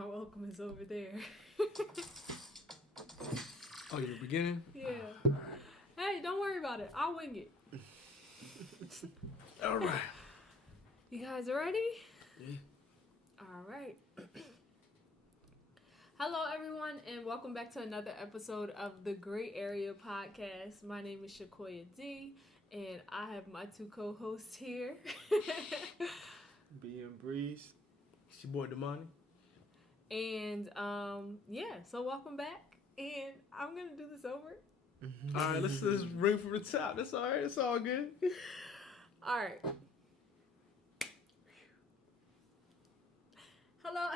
My welcome is over there. Oh, you're beginning? Yeah. Hey, don't worry about it. I'll wing it. All right. You guys ready? Yeah. All right. Hello, everyone, and welcome back to another episode of the Grae Area podcast. My name is Shakoya D, and I have my two co-hosts here. B and Breeze. It's your boy Damani. And so welcome back. And I'm gonna do this over. All right, let's ring from the top. That's all right. It's all good. All right. Hello.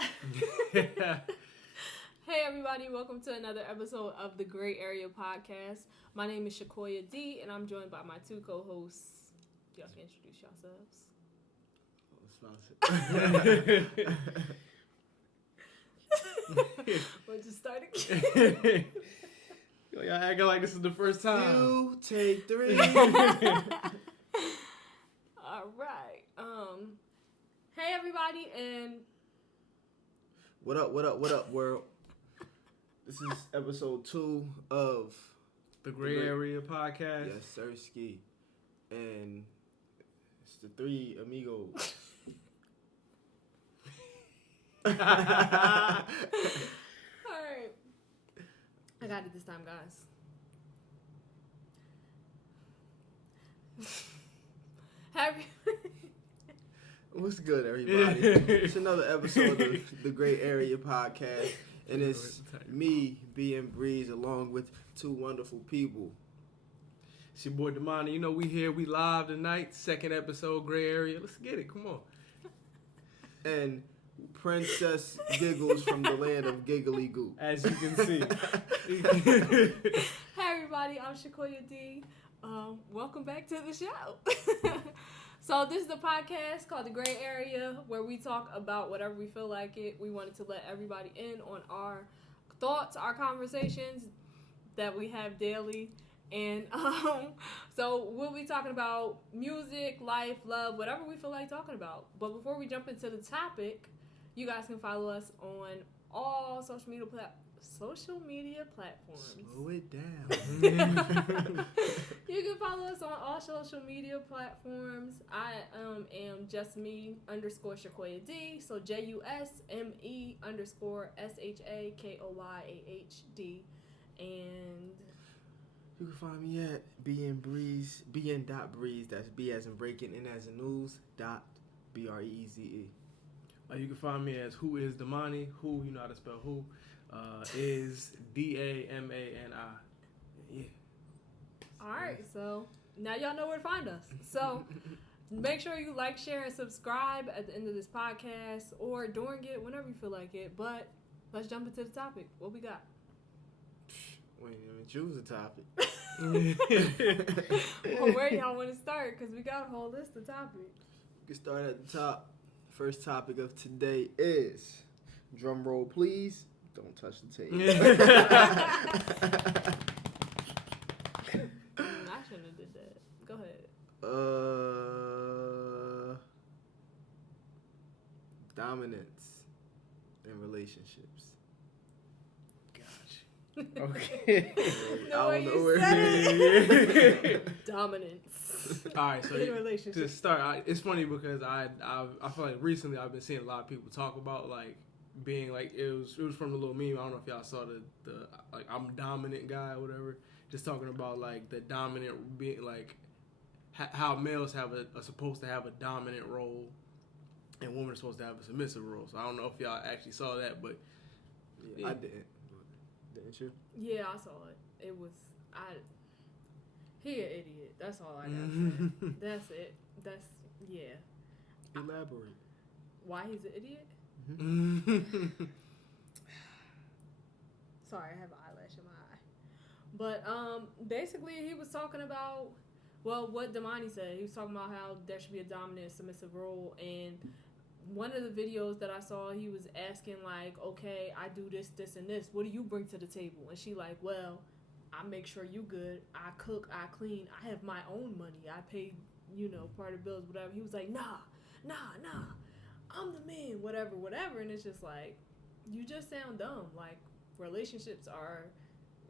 Hey everybody, welcome to another episode of the Grae Area podcast. My name is Shakoya D, and I'm joined by my two co-hosts. Y'all can introduce yourselves. We'll just start again. Yo, y'all acting like this is the first time. 2, take 3. All right. Hey everybody, and What up, world? This is episode 2 of The Grae Area podcast. Yes, Sirski. And it's the 3 amigos. all right. I got it this time, guys. What's good, everybody? It's another episode of the Grae Area podcast. And it's me, B and Breeze, along with 2 wonderful people. It's your boy Damani. You know we here. We live tonight. Second episode, Grae Area. Let's get it. Come on. And Princess Giggles from the land of Giggly Goo. As you can see. Hey everybody, I'm Shakoya D. Welcome back to the show. So this is the podcast called The Grae Area, where we talk about whatever we feel like it. We wanted to let everybody in on our thoughts, our conversations that we have daily. And so we'll be talking about music, life, love, whatever we feel like talking about. But before we jump into the topic, you guys can follow us on all social media platforms. Slow it down. You can follow us on all social media platforms. I am just me _Shakoya D. So JUSME_SHAKOYAHD. And You can find me at BN Breeze, BN.Breeze. That's B as in breaking, N as in news, .BREEZE. You can find me as Who Is Damani. Who, you know how to spell who. Is DAMANI. Yeah. alright, so now y'all know where to find us. So make sure you like, share, and subscribe at the end of this podcast or during it, whenever you feel like it. But let's jump into the topic. What we got? Wait, let me choose a topic. Well, where y'all want to start? Because we got a whole list of topics. We can start at the top. First topic of today is, drum roll please, don't touch the tape. I shouldn't have did that. Go ahead. Dominance in relationships. Gotcha. Okay. No way you said it. Dominance. All right, so in relationships. to start, it's funny because I feel like recently I've been seeing a lot of people talk about like being like it was from the little meme. I don't know if y'all saw the like I'm dominant guy or whatever. Just talking about like the dominant being like how males have are supposed to have a dominant role and women are supposed to have a submissive role. So I don't know if y'all actually saw that, but Yeah, I didn't. Didn't you? Yeah, I saw it. It was he an idiot. That's all I gotta say. That's it. That's yeah. Elaborate. Why he's an idiot? Sorry, I have an eyelash in my eye. But basically he was talking about what Damani said. He was talking about how there should be a dominant submissive role, and one of the videos that I saw, he was asking like, okay, I do this, this, and this. What do you bring to the table? And she like, well, I make sure you good. I cook, I clean. I have my own money. I pay, part of the bills, whatever. He was like, nah. I'm the man, whatever. And it's just like, you just sound dumb. Like, relationships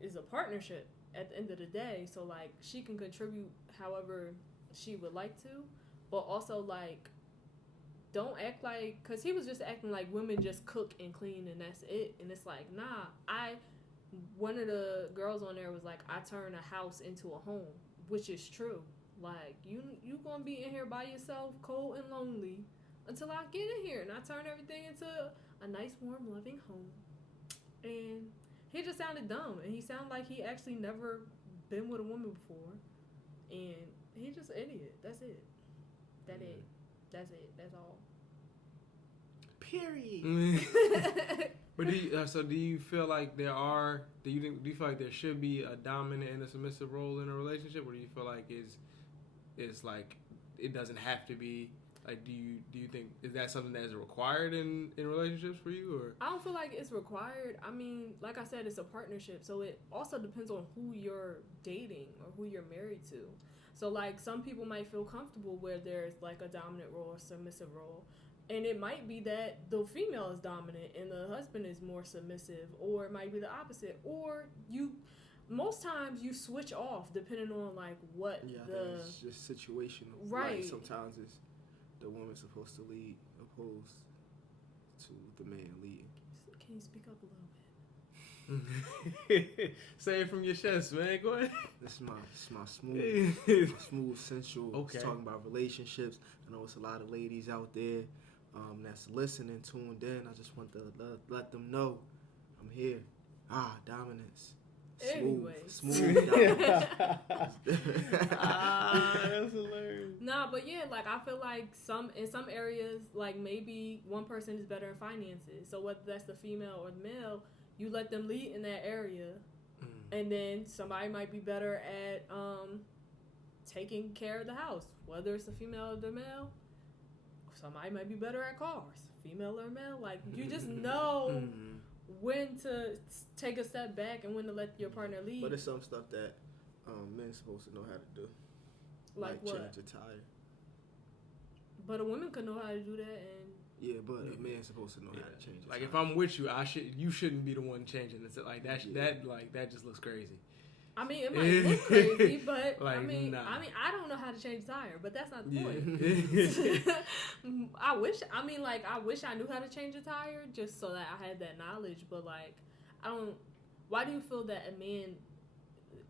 is a partnership at the end of the day. So like, she can contribute however she would like to, but also like, don't act like, because he was just acting like women just cook and clean and that's it. And it's like, nah, one of the girls on there was like, I turn a house into a home, which is true. Like, you gonna be in here by yourself, cold and lonely, until I get in here and I turn everything into a nice, warm, loving home. And he just sounded dumb, and he sounded like he actually never been with a woman before, and he just an idiot. That's it. That's it. That's all. Period. But do you feel like do you feel like there should be a dominant and a submissive role in a relationship, or do you feel like it's like it doesn't have to be? Like, do you think, is that something that is required in relationships for you, or? I don't feel like it's required. I mean, like I said, it's a partnership, so it also depends on who you're dating or who you're married to. So like, some people might feel comfortable where there's like a dominant role or submissive role, and it might be that the female is dominant and the husband is more submissive, or it might be the opposite, or most times you switch off depending on like what it's just situational. Right. Like, sometimes it's the woman's supposed to lead opposed to the man leading. Can you speak up a little bit? Say it from your chest, man. Go ahead. This is my smooth, sensual. Okay. Talking about relationships. I know it's a lot of ladies out there that's listening, tuned in. I just want to let them know I'm here. Dominance. Smooth dominance. That's hilarious. Nah, but yeah, like, I feel like in some areas, like, maybe one person is better in finances. So whether that's the female or the male, you let them lead in that area. And then somebody might be better at taking care of the house. Whether it's the female or the male, somebody might be better at cars. Female or male. Like, you just know when to take a step back and when to let your partner lead. But it's some stuff that men's supposed to know how to do. Like what? Change a tire. But a woman could know how to do that, and yeah, but a man's supposed to know how to change a tire. Like, if I'm with you, you shouldn't be the one changing it. Like that just looks crazy. I mean, it might look crazy, but like, I mean, nah. I don't know how to change a tire, but that's not the point. I wish I knew how to change a tire just so that I had that knowledge, but like, I don't. Why do you feel that a man,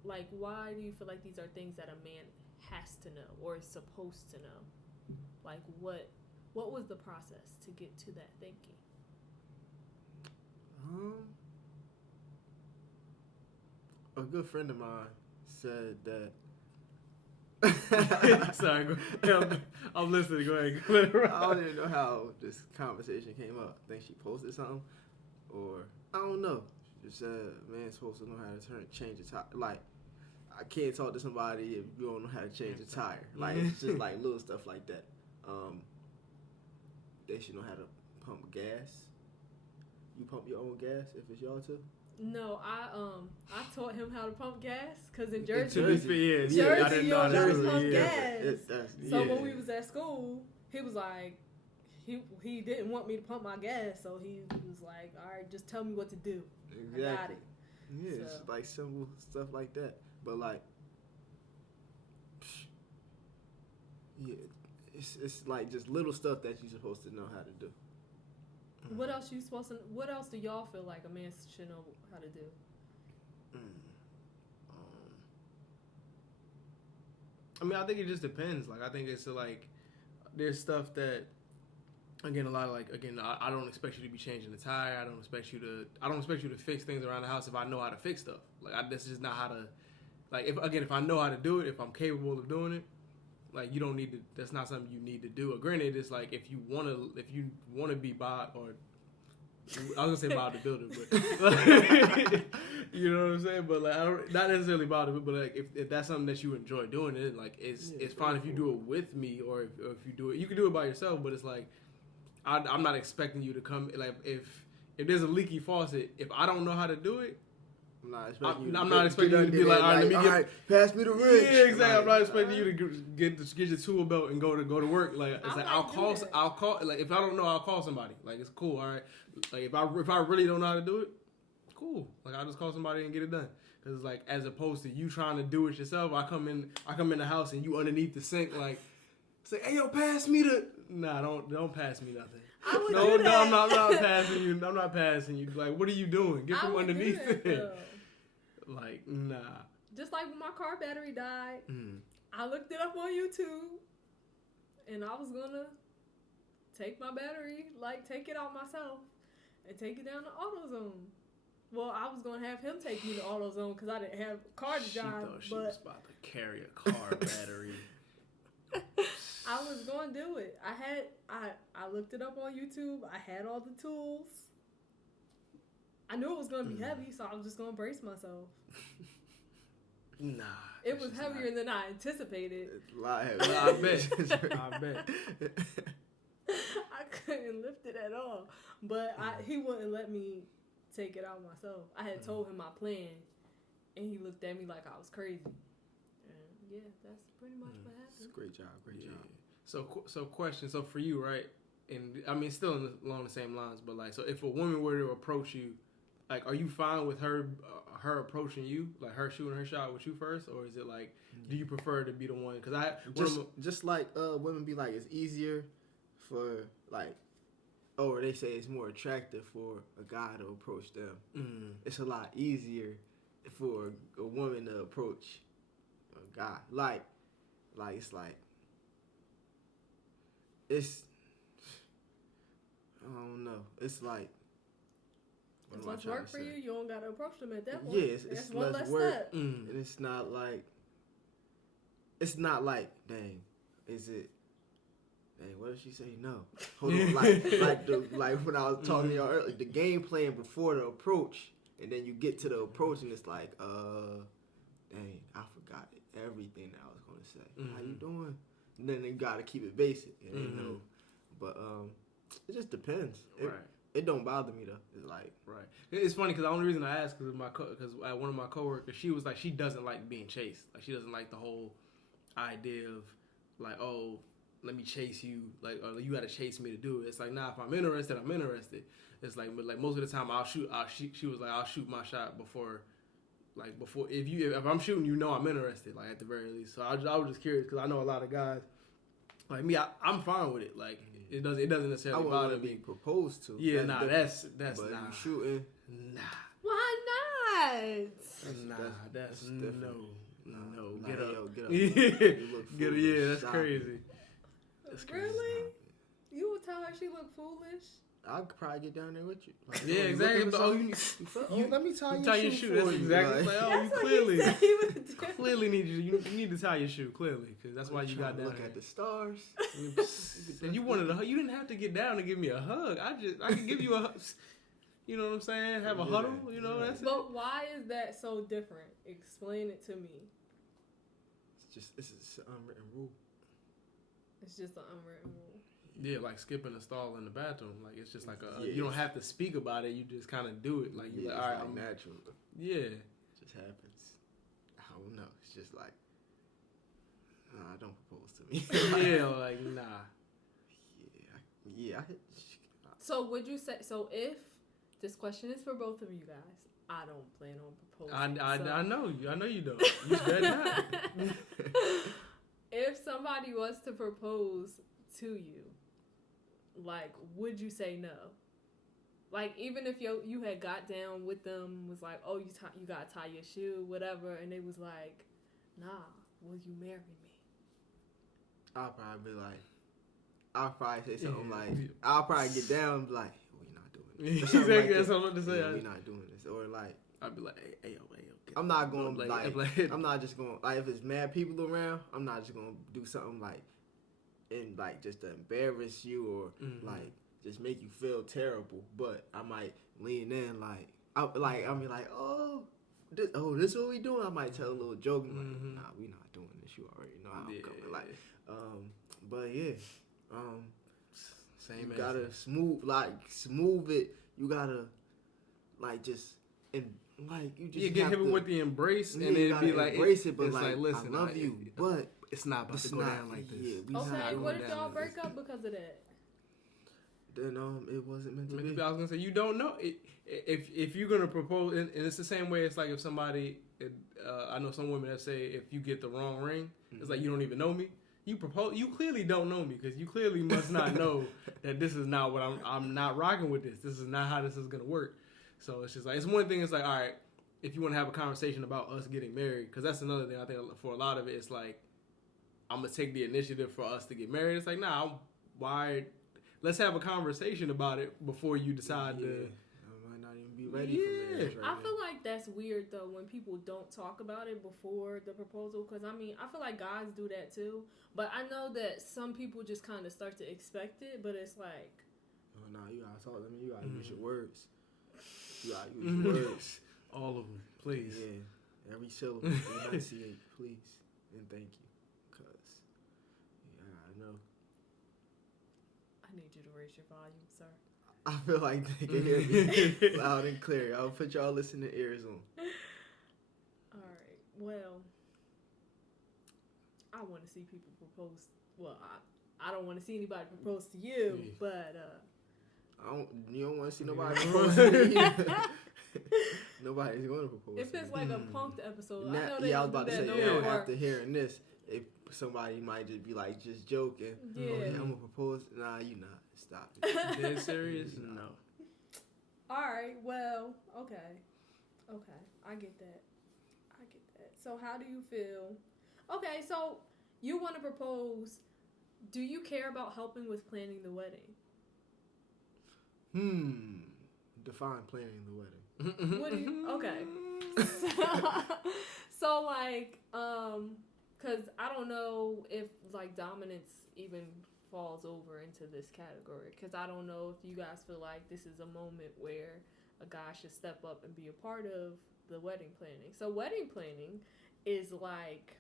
like, why do you feel like these are things that a man has to know or is supposed to know? Like, what was the process to get to that thinking? A good friend of mine said that. Sorry, I'm listening. Go ahead. I don't even know how this conversation came up. I think she posted something, or I don't know. She just said, "Man's supposed to know how to change a tire." Like, I can't talk to somebody if you don't know how to change a tire. Like, it's just like little stuff like that. They should know how to pump gas. You pump your own gas if it's y'all too. No, I taught him how to pump gas because in Jersey, I didn't know how Jersey, to pump gas. So when we was at school, he was like, he didn't want me to pump my gas, so he was like, all right, just tell me what to do. Exactly. I got it. Yeah, so. It's like simple stuff like that. But like, yeah, it's like just little stuff that you're supposed to know how to do. What else what else do y'all feel like a man should know how to do? I mean, I think it just depends. Like, I think it's like, there's stuff that, again, a lot of I don't expect you to be changing the tire. I don't expect you to fix things around the house if I know how to fix stuff. Like, this is not how to, like, if I know how to do it, if I'm capable of doing it, like, you don't need to. That's not something you need to do. Granted, it's like, if you wanna be Bob, or I was gonna say Bob the Builder, but like, you know what I'm saying. But like, not necessarily Bob the Builder, but like, if that's something that you enjoy doing, it like it's fine if you do it with me, or if you do it, you can do it by yourself. But it's like, I'm not expecting you to come. Like, if there's a leaky faucet, if I don't know how to do it, I'm not expecting you. I'm not expecting you to be like, all right, let me get. All right, pass me the wrench. Yeah, exactly. I'm not expecting you to get your tool belt and go to work. Like it's like I'll call. Like if I don't know, I'll call somebody. Like it's cool. All right. Like if I really don't know how to do it, cool. Like I'll just call somebody and get it done. Cause like as opposed to you trying to do it yourself, I come in the house and you underneath the sink like say, hey yo, pass me the. Nah, don't pass me nothing. No, I'm not passing you. I'm not passing you. Like, what are you doing? Get from underneath it. Like, nah. Just like when my car battery died, I looked it up on YouTube, and I was gonna take my battery, like take it out myself, and take it down to AutoZone. Well, I was gonna have him take me to AutoZone because I didn't have a car to drive. She thought she was about to carry a car battery. I was gonna do it. I looked it up on YouTube. I had all the tools. I knew it was gonna be heavy, so I was just gonna brace myself. Nah. It was heavier than I anticipated. A lot heavier. I bet. I couldn't lift it at all. But he wouldn't let me take it out myself. I had told him my plan, and he looked at me like I was crazy. And yeah, that's pretty much what happened. Great job. So question. So for you, right? And I mean, still along the same lines, but like, so if a woman were to approach you, like, are you fine with her approaching you, like her shooting her shot with you first, or is it like, do you prefer to be the one? Because just like women be like, it's easier for like, or they say it's more attractive for a guy to approach them. It's a lot easier for a woman to approach a guy. Like it's like it's. I don't know. It's like. It's less work for you. You don't gotta approach them at that point. Yeah, it's one less work, and it's not like. It's not like, dang, is it? Dang, what did she say? No, hold on. like when I was talking to y'all earlier, the game plan before the approach, and then you get to the approach, and it's like, dang, I forgot everything that I was gonna say. How you doing? And then you gotta keep it basic, and you know, but it just depends. It don't bother me though. It's like It's funny because the only reason I asked because one of my coworkers, she was like, she doesn't like being chased. Like she doesn't like the whole idea of like, oh, let me chase you. Like, or you got to chase me to do it. It's like, nah, if I'm interested, I'm interested. It's like, but like most of the time I'll shoot. She was like, I'll shoot my shot before if I'm shooting, you know, I'm interested. Like at the very least. So I was just curious because I know a lot of guys like me. I'm fine with it. Like. It doesn't necessarily bother me. Being proposed to. Yeah, that's but nah. You shooting? Nah. Why not? Nah, that's different. No. Get up. Get up. Yeah, that's crazy. That's crazy. Really? You would tell her she looked foolish? I could probably get down there with you. Like, yeah, exactly. But let me tie your shoe. That's exactly. Like, you clearly need you need to tie your shoe clearly because that's why you got down. Look at the stars. And you wanted a hug. You didn't have to get down to give me a hug. I could give you a hug. You know what I'm saying? Have a huddle. You know that's it. But why is that so different? Explain it to me. It's an unwritten rule. It's just an unwritten rule. Yeah, like skipping a stall in the bathroom. Like it's just like you don't have to speak about it. You just kind of do it. Like you're like, all right, I'm natural. Yeah, it just happens. I don't know. It's just like, nah, don't propose to me. Yeah, like nah. Yeah. So would you say? So if this question is for both of you guys, I don't plan on proposing. I know you. I know you don't. You better not. If somebody was to propose to you, like, would you say no? Like, even if you had got down with them, was like, oh, you gotta tie your shoe, whatever, and they was like, nah, will you marry me? I'll probably say something like, I'll probably get down and be like, we're not doing this. Exactly, that's what I'm about to say. We're not doing this. Or like, I'd be like, hey, yo. I'm not going I'm not just going, like, if it's mad people around, I'm not just going to do something like, and like just to embarrass you or like just make you feel terrible. But I might lean in I'll be like, this is what we doing. I might tell a little joke, like, nah, we not doing this. You already know how I'm coming. Like, but yeah, same. You gotta smooth it. You gotta like just and like you just you get have him to, with the embrace, yeah, and you it'd be gotta like embrace it, but it's like listen, I love you, but it's not about it's to go not, down like this. yeah, we Okay, not what going if down y'all like break this. up because of that? Then it wasn't meant to Maybe be. I was gonna say you don't know if you're gonna propose, and it's the same way. It's like if somebody, I know some women that say if you get the wrong ring, it's like you don't even know me. You propose, you clearly don't know me because you clearly must not know that this is not what I'm not rocking with this. This is not how this is gonna work. So it's just like it's one thing. It's like all right, if you want to have a conversation about us getting married, because that's another thing. I think for a lot of it, it's like I'm gonna take the initiative for us to get married. It's like nah, why? Let's have a conversation about it before you decide to. I might not even be ready for marriage right I now. feel like that's weird though when people don't talk about it before the proposal. Because I mean, I feel like guys do that too. But I know that some people just kind of start to expect it. But it's like, oh no, you gotta talk to me. You gotta use your words. You gotta use your words. All of them, please. Yeah, every syllable. Enunciate, please, and thank you. Cause I know. I need you to raise your volume, sir. I feel like they can hear me loud and clear. I'll put y'all listening ears on. All right. Well, I want to see people propose. Well, I don't want to see anybody propose to you, but You don't want to see nobody propose to me. Nobody's going to propose. if it's like a punked episode, Now, I know they I was don't about do to that say, no more. after hearing this, if somebody might just be like, just joking. Yeah. Oh, I'm gonna propose. Nah, you not. Stop it. Dead serious? No. All right. Well, okay. I get that. So how do you feel? Okay, so you want to propose. Do you care about helping with planning the wedding? Define planning the wedding. What do you? Okay. So like, cause I don't know if like dominance even falls over into this category. Cause I don't know if you guys feel like this is a moment where a guy should step up and be a part of the wedding planning. So wedding planning is like,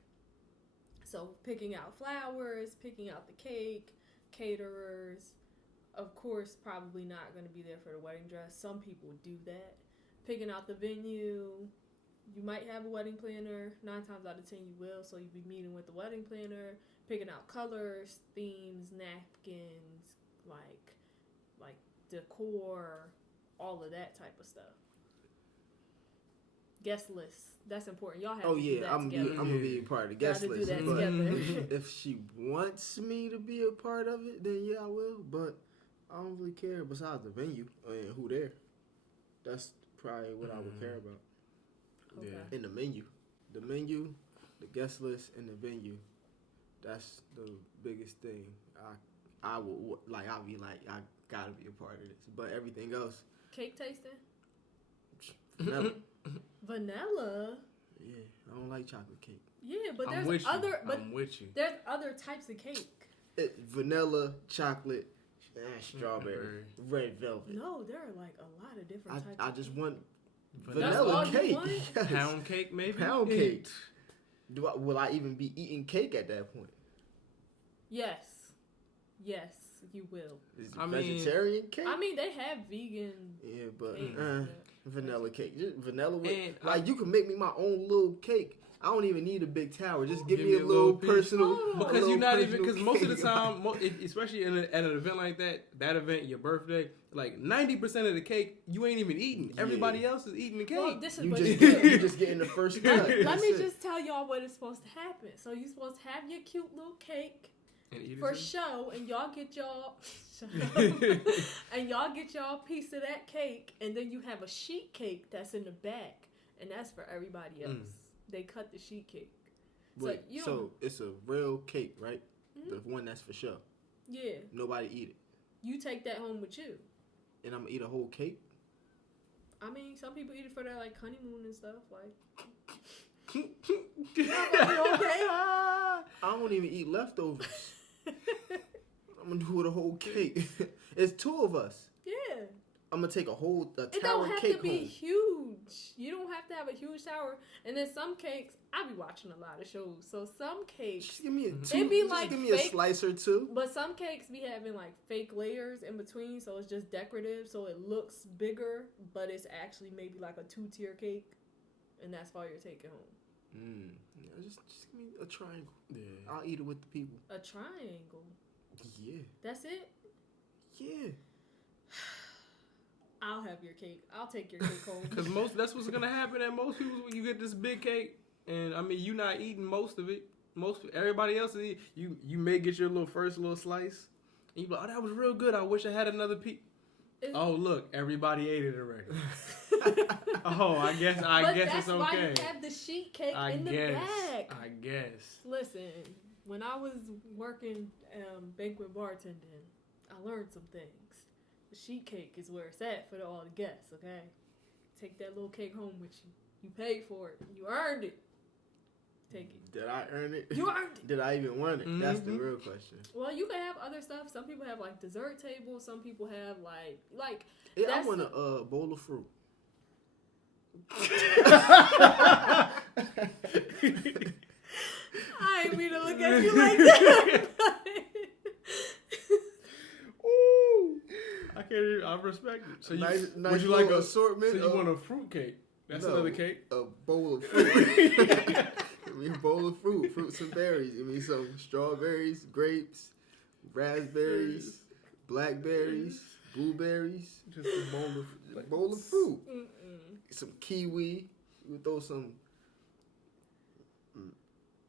so picking out flowers, picking out the cake, caterers. Of course, probably not going to be there for the wedding dress. Some people do that. Picking out the venue. You might have a wedding planner. 9 times out of 10 you will. So you'll be meeting with the wedding planner. Picking out colors, themes, napkins, like decor, all of that type of stuff. Guest list. That's important. Y'all have to do that together. I'm gonna be a part of the guest Gotta do list. that But together. if she wants me to be a part of it, then yeah, I will. But I don't really care besides the venue and who there. That's probably what I would care about. Okay. Yeah. And the menu, the guest list, and the venue. That's the biggest thing. I will like. I'll be like, I gotta be a part of this. But everything else, Cake tasting? vanilla. Vanilla? Yeah, I don't like chocolate cake. Yeah, but I'm there's with other you. but I'm with you. there's other types of cake. Vanilla, chocolate, strawberry, red velvet. No, there are like a lot of different types. I of just cake. want That's vanilla all you cake. want? Yes. Pound cake, maybe? Pound cake. Will I even be eating cake at that point? Yes, you will. Is it I mean- vegetarian cake? I mean, they have vegan. Yeah, but cakes, vanilla cake. Just vanilla with, And like you can make me my own little cake. I don't even need a big tower. Just give me a a little little piece. personal. Oh. a Because little you're not even, personal because most of the cake. time, especially at an event like that event, your birthday, like 90% of the cake, you ain't even eating. Yeah. Everybody else is eating the cake. Well, this is you what just you get, do. you just getting the first cut. Let me That's it. just tell y'all what is supposed to happen. So you're supposed to have your cute little cake And eat it for too? show, and y'all get y'all piece of that cake, and then you have a sheet cake that's in the back, and that's for everybody else. They cut the sheet cake. Wait, you so don't- it's a real cake, right? Mhm. The one that's for show. Yeah, Nobody eat it, you take that home with you. and I'm gonna eat a whole cake. I mean, some people eat it for their like honeymoon and stuff. Like, I don't even eat leftovers. I'm gonna do it a whole cake. It's 2 of us. yeah, I'm gonna take a it tower don't have cake to be home. huge. you don't have to have a huge shower. And then some cakes, I be watching a lot of shows, so some cakes Just give me a give me a slice or two. But some cakes be having like fake layers in between, so it's just decorative, so it looks bigger, but it's actually maybe like a 2-tier cake, and that's all you're taking home. Yeah, just give me a triangle. Yeah. I'll eat it with the people. A triangle. Yeah. That's it. Yeah. I'll have your cake. I'll take your cake home. Because that's what's gonna happen at most people when you get this big cake, and I mean you not eating most of it. Everybody else is you may get your first little slice, and you be like, oh, that was real good. I wish I had another piece. Oh look, everybody ate it already. Oh, I guess it's okay. That's why you have the sheet cake in the back. I guess. Listen, when I was working banquet bartending, I learned some things. The sheet cake is where it's at for all the guests, okay? Take that little cake home with you. You paid for it. You earned it. Take it. Did I earn it? You earned it. Did I even want it? Mm-hmm. That's the real question. Well, you can have other stuff. Some people have like dessert tables. Some people have like. Yeah, I want a bowl of fruit. I ain't mean to look at you like that. Ooh, I can't. I respect it. So nice would you like a assortment? So you want a fruit cake? That's another cake. A bowl of fruit. Give me a bowl of fruits and berries. Give me some strawberries, grapes, raspberries, blackberries, blueberries. Just a bowl of fruit. Mm-mm. Some kiwi. You throw some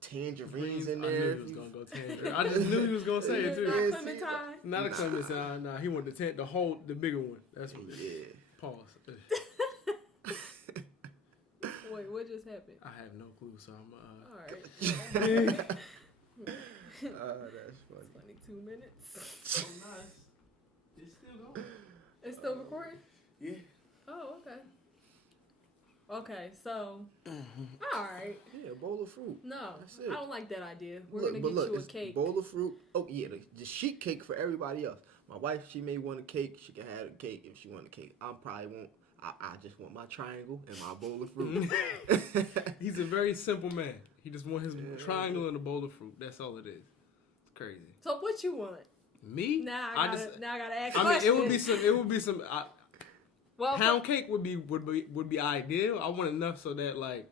tangerines in I there. knew he was gonna go tangerine. I just knew he was gonna say it too. Not clementine. Not a clementine. Nah, he wanted the bigger one. That's what. Yeah. Pause. Wait, what just happened? I have no clue, so I'm. All right. That's funny. 22 minutes. So nice. It's still going. It's still recording? Yeah. Oh, okay. Okay, so, all right. Yeah, a bowl of fruit. No, That's it. I don't like that idea. We're Look, going but to get you a it's cake. Bowl of fruit. Oh, yeah, the sheet cake for everybody else. My wife, she may want a cake. She can have a cake if she want a cake. I probably won't. I just want my triangle and my bowl of fruit. He's a very simple man. He just wants his triangle and a bowl of fruit. That's all it is. It's crazy. So what you want? Me? Now I gotta ask. I mean, it would be some. Well, pound cake would be ideal. I want enough so that like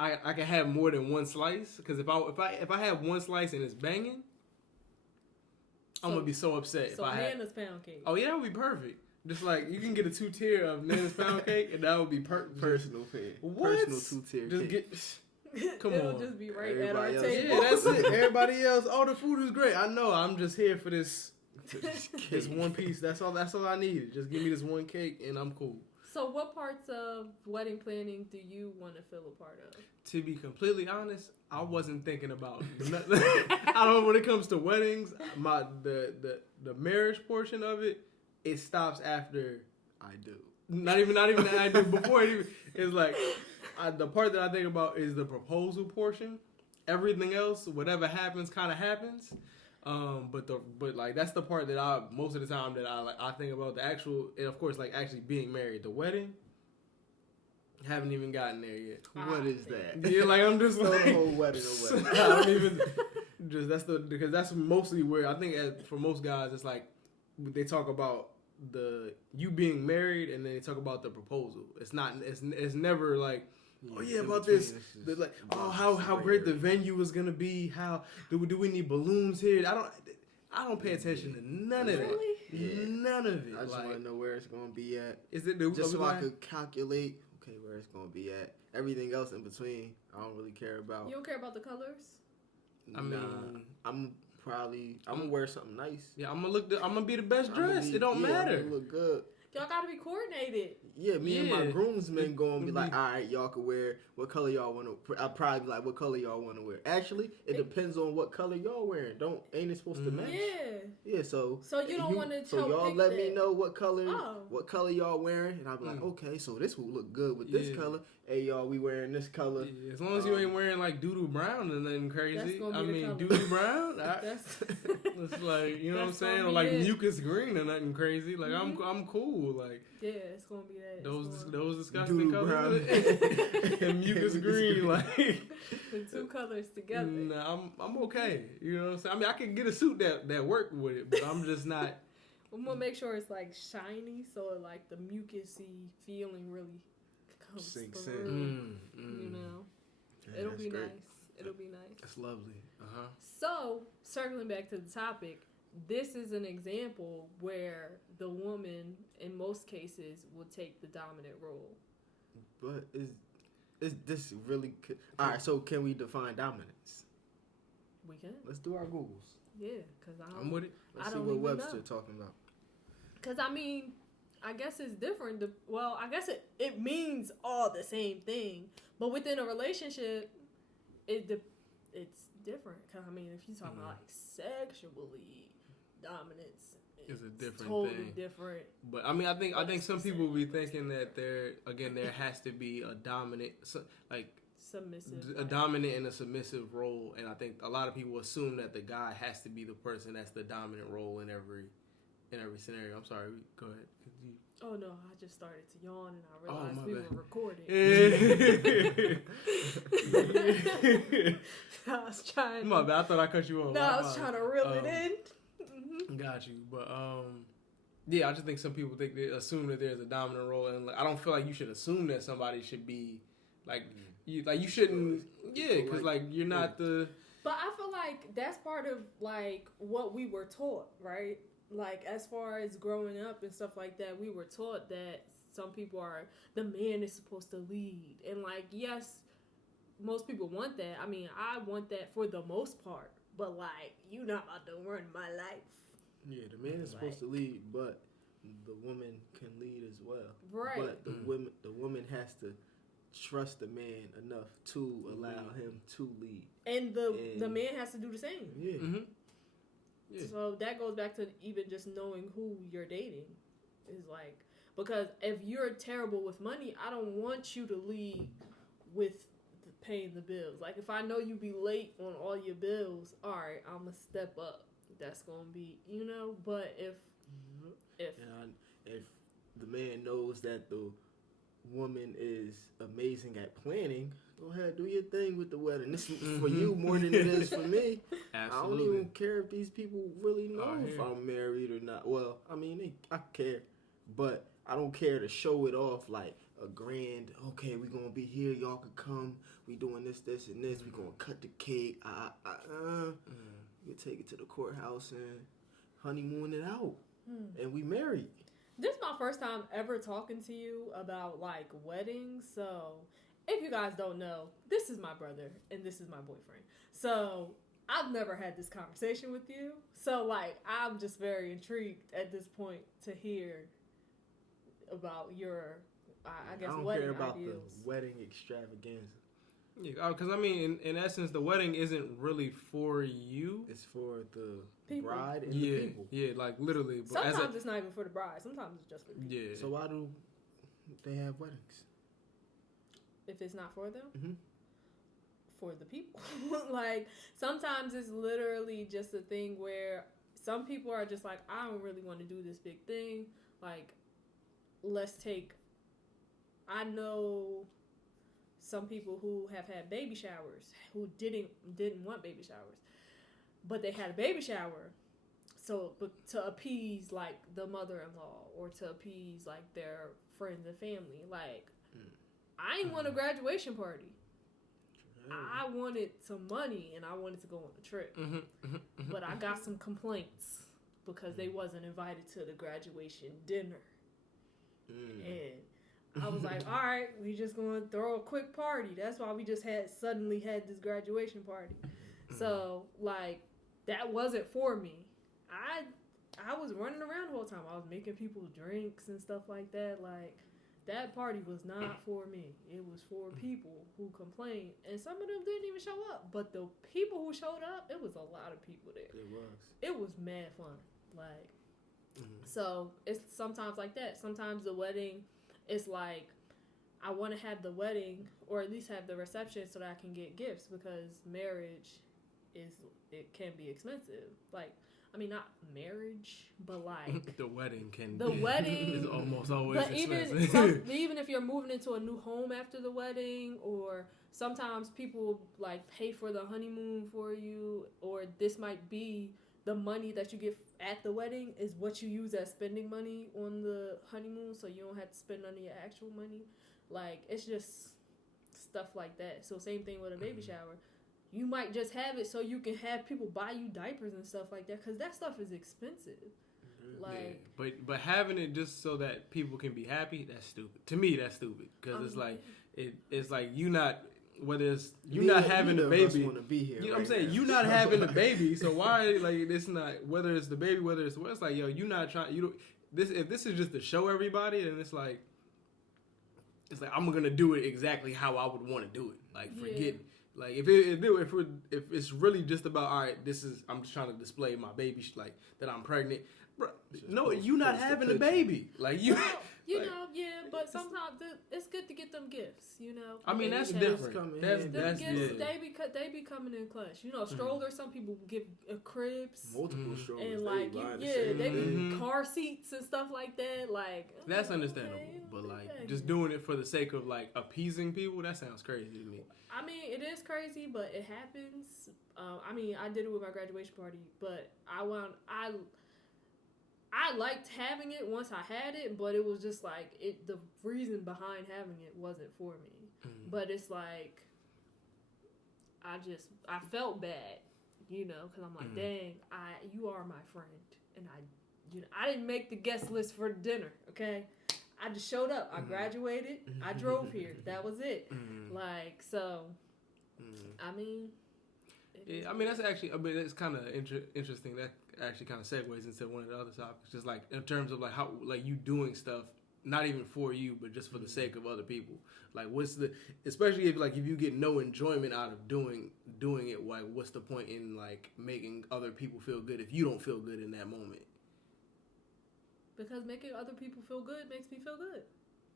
I can have more than one slice. Because if I have one slice and it's banging, I'm gonna be so upset. So if I Nana's pound cake. Oh yeah, that would be perfect. Just like you can get a 2-tier of Nana's pound cake, and that would be personal cake. What? Personal 2-tier cake. Come It'll on. just be right Everybody at our else. table. Yeah, that's it. Everybody else, the food is great. I know. I'm just here for this one piece. That's all I need. Just give me this one cake, and I'm cool. So what parts of wedding planning do you want to feel a part of? To be completely honest, I wasn't thinking about nothing. I don't know when it comes to weddings. The marriage portion of it, it stops after I do. Not even that I do before it even. It's like the part that I think about is the proposal portion. Everything else, whatever happens, kind of happens. But like that's the part that I most of the time that I think about the actual, and of course like actually being married. The wedding, haven't even gotten there yet. What is that? Yeah, like I'm just Throw like the whole wedding away. I don't even just because that's mostly where I think for most guys it's like they talk about you being married and then they talk about the proposal. It's never like. Oh yeah, about this. Like, how great the venue is gonna be. How do we need balloons here? I don't pay attention to none of that. Really? Yeah. None of it. I just want to know where it's gonna be at. Is it just so I could calculate? Okay, where it's gonna be at. Everything else in between, I don't really care about. You don't care about the colors? I mean, I'm gonna wear something nice. Yeah, I'm gonna be the best dressed. It don't matter. I'm gonna look good. Y'all gotta be coordinated. Yeah, me and my groomsmen gonna be like, all right, y'all can wear what color y'all want to. I'll probably be like, what color y'all want to wear. Actually, it depends on what color y'all wearing. Ain't it supposed to match? Yeah. Yeah. So you don't want to. So y'all let me know what color y'all wearing, and I'll be like, okay, so this will look good with this color. Hey y'all, we wearing this color. Yeah, as long as you ain't wearing like doo-doo brown and nothing crazy. I mean, doo-doo brown. It's like, you know what I'm saying, or like mucus green or nothing crazy. Like I'm cool. cool. Like, yeah, it's gonna be that. Those disgusting Doodle colors and mucus green, like the two colors together. Nah, I'm okay. You know what I'm saying? I mean, I can get a suit that work with it, but I'm just not. I'm gonna make sure it's like shiny, so like the mucusy feeling really comes Sinks through. You know, Yeah, it'll be great. nice. It'll be nice. That's lovely. So, circling back to the topic, this is an example where the woman, in most cases, will take the dominant role. But is this really? All right. So can we define dominance? We can. Let's do our Googles. Yeah, because I'm with it. Let's I see don't what even Webster know. talking about. Because, I mean, I guess it's different. Well, I guess it means all the same thing. But within a relationship, it's different. Because, I mean, if you're talking about, like, sexually dominance, It's a different totally thing. different. But I mean, I think some people will be thinking that there has to be a dominant, like Submissive. a dominant and a submissive role, and I think a lot of people assume that the guy has to be the person that's the dominant role in every scenario. I'm sorry, go ahead. Oh no, I just started to yawn and I Oh, realized my we bad. were recording. I was trying. My bad, I thought I cut you off. No, I was trying to reel it in. Got you, but yeah, I just think some people they assume that there's a dominant role, and like, I don't feel like you should assume that somebody should be like you shouldn't. Yeah, because like you're not the. But I feel like that's part of like what we were taught, right? Like as far as growing up and stuff like that, we were taught that some people are the man is supposed to lead, and like yes, most people want that. I mean, I want that for the most part, but like you not about to run my life. Yeah, the man is supposed to lead, but the woman can lead as well. Right. But the woman has to trust the man enough to allow him to lead. And the man has to do the same. Yeah. Mm-hmm. Yeah. So that goes back to even just knowing who you're dating. Is like, because if you're terrible with money, I don't want you to lead with paying the bills. Like if I know you be late on all your bills, all right, I'm gonna step up. That's gonna be, But if the man knows that the woman is amazing at planning, go ahead, do your thing with the wedding. This is for you more than it is for me. Absolutely. I don't even care if these people really know if Yeah. I'm married or not. Well, I mean, I care, but I don't care to show it off like a grand, okay, we're going to be here, y'all can come, we doing this, and this, we going to cut the cake, we take it to the courthouse and honeymoon it out, and we married. This is my first time ever talking to you about like weddings. So if you guys don't know, this is my brother and this is my boyfriend. So I've never had this conversation with you. So like I'm just very intrigued at this point to hear about your, I guess, I don't wedding care about ideals. the wedding extravaganza. Yeah, because I mean, in essence, the wedding isn't really for you. It's for the People. bride and the people. Yeah, like literally. But Sometimes it's not even for the bride. Sometimes it's just for the people. yeah. So why do they have weddings? If it's not for them, Mm-hmm. for the people. Like sometimes it's literally just a thing where some people are just like, I don't really want to do this big thing. Like, I know some people who have had baby showers who didn't want baby showers, but they had a baby shower, but to appease like the mother-in-law or to appease like their friends and family. Like, I ain't want a graduation party. I wanted some money and I wanted to go on a trip, but I got some complaints because they wasn't invited to the graduation dinner, and I was like, all right, we just going to throw a quick party. That's why we just suddenly had this graduation party. So, like, that wasn't for me. I was running around the whole time. I was making people drinks and stuff like that. Like, that party was not for me. It was for people who complained. And some of them didn't even show up. But the people who showed up, it was a lot of people there. It was mad fun. Like, so it's sometimes like that. Sometimes the wedding is like, I want to have the wedding or at least have the reception so that I can get gifts because marriage it can be expensive. Like, I mean, not marriage, but like the wedding is almost always but expensive. even if you're moving into a new home after the wedding, or sometimes people like pay for the honeymoon for you, or this might be the money that you get at the wedding is what you use as spending money on the honeymoon, so you don't have to spend none of your actual money. Like, it's just stuff like that. So same thing with a baby shower. You might just have it so you can have people buy you diapers and stuff like that, because that stuff is expensive. Like, but having it just so that people can be happy, that's stupid. To me, that's stupid, because it's like it's like you not. Whether it's you not having a baby, be here, you know what I'm saying? You not having a baby, so why like it's not, whether it's the baby, whether it's like, yo, you not trying, you don't, this, if this is just to show everybody, then it's like I'm gonna do it exactly how I would want to do it. Like, forget like if it's really just about, all right, this is, I'm just trying to display my baby, like that I'm pregnant. Bro, no, you not having a baby. Like you. You know, but sometimes it's good to get them gifts. You know, I mean, that's different. That's gifts. They be coming in clutch. You know, strollers. Some people give cribs, multiple strollers, and like they be car seats and stuff like that. Like, that's understandable, but like just doing it for the sake of like appeasing people, that sounds crazy to me. I mean, it is crazy, but it happens. I mean, I did it with my graduation party, but I liked having it once I had it, but it was just like the reason behind having it wasn't for me. But it's like I felt bad, you know, because I'm like, dang, you are my friend, and I didn't make the guest list for dinner, okay? I just showed up. I graduated. I drove here. That was it. Like, so, I mean. Yeah, I mean, that's actually, I mean, it's kind of interesting. That actually kind of segues into one of the other topics. Just like in terms of like how, like you doing stuff, not even for you, but just for the sake of other people. Like, especially if you get no enjoyment out of doing it, like what's the point in like making other people feel good if you don't feel good in that moment? Because making other people feel good makes me feel good.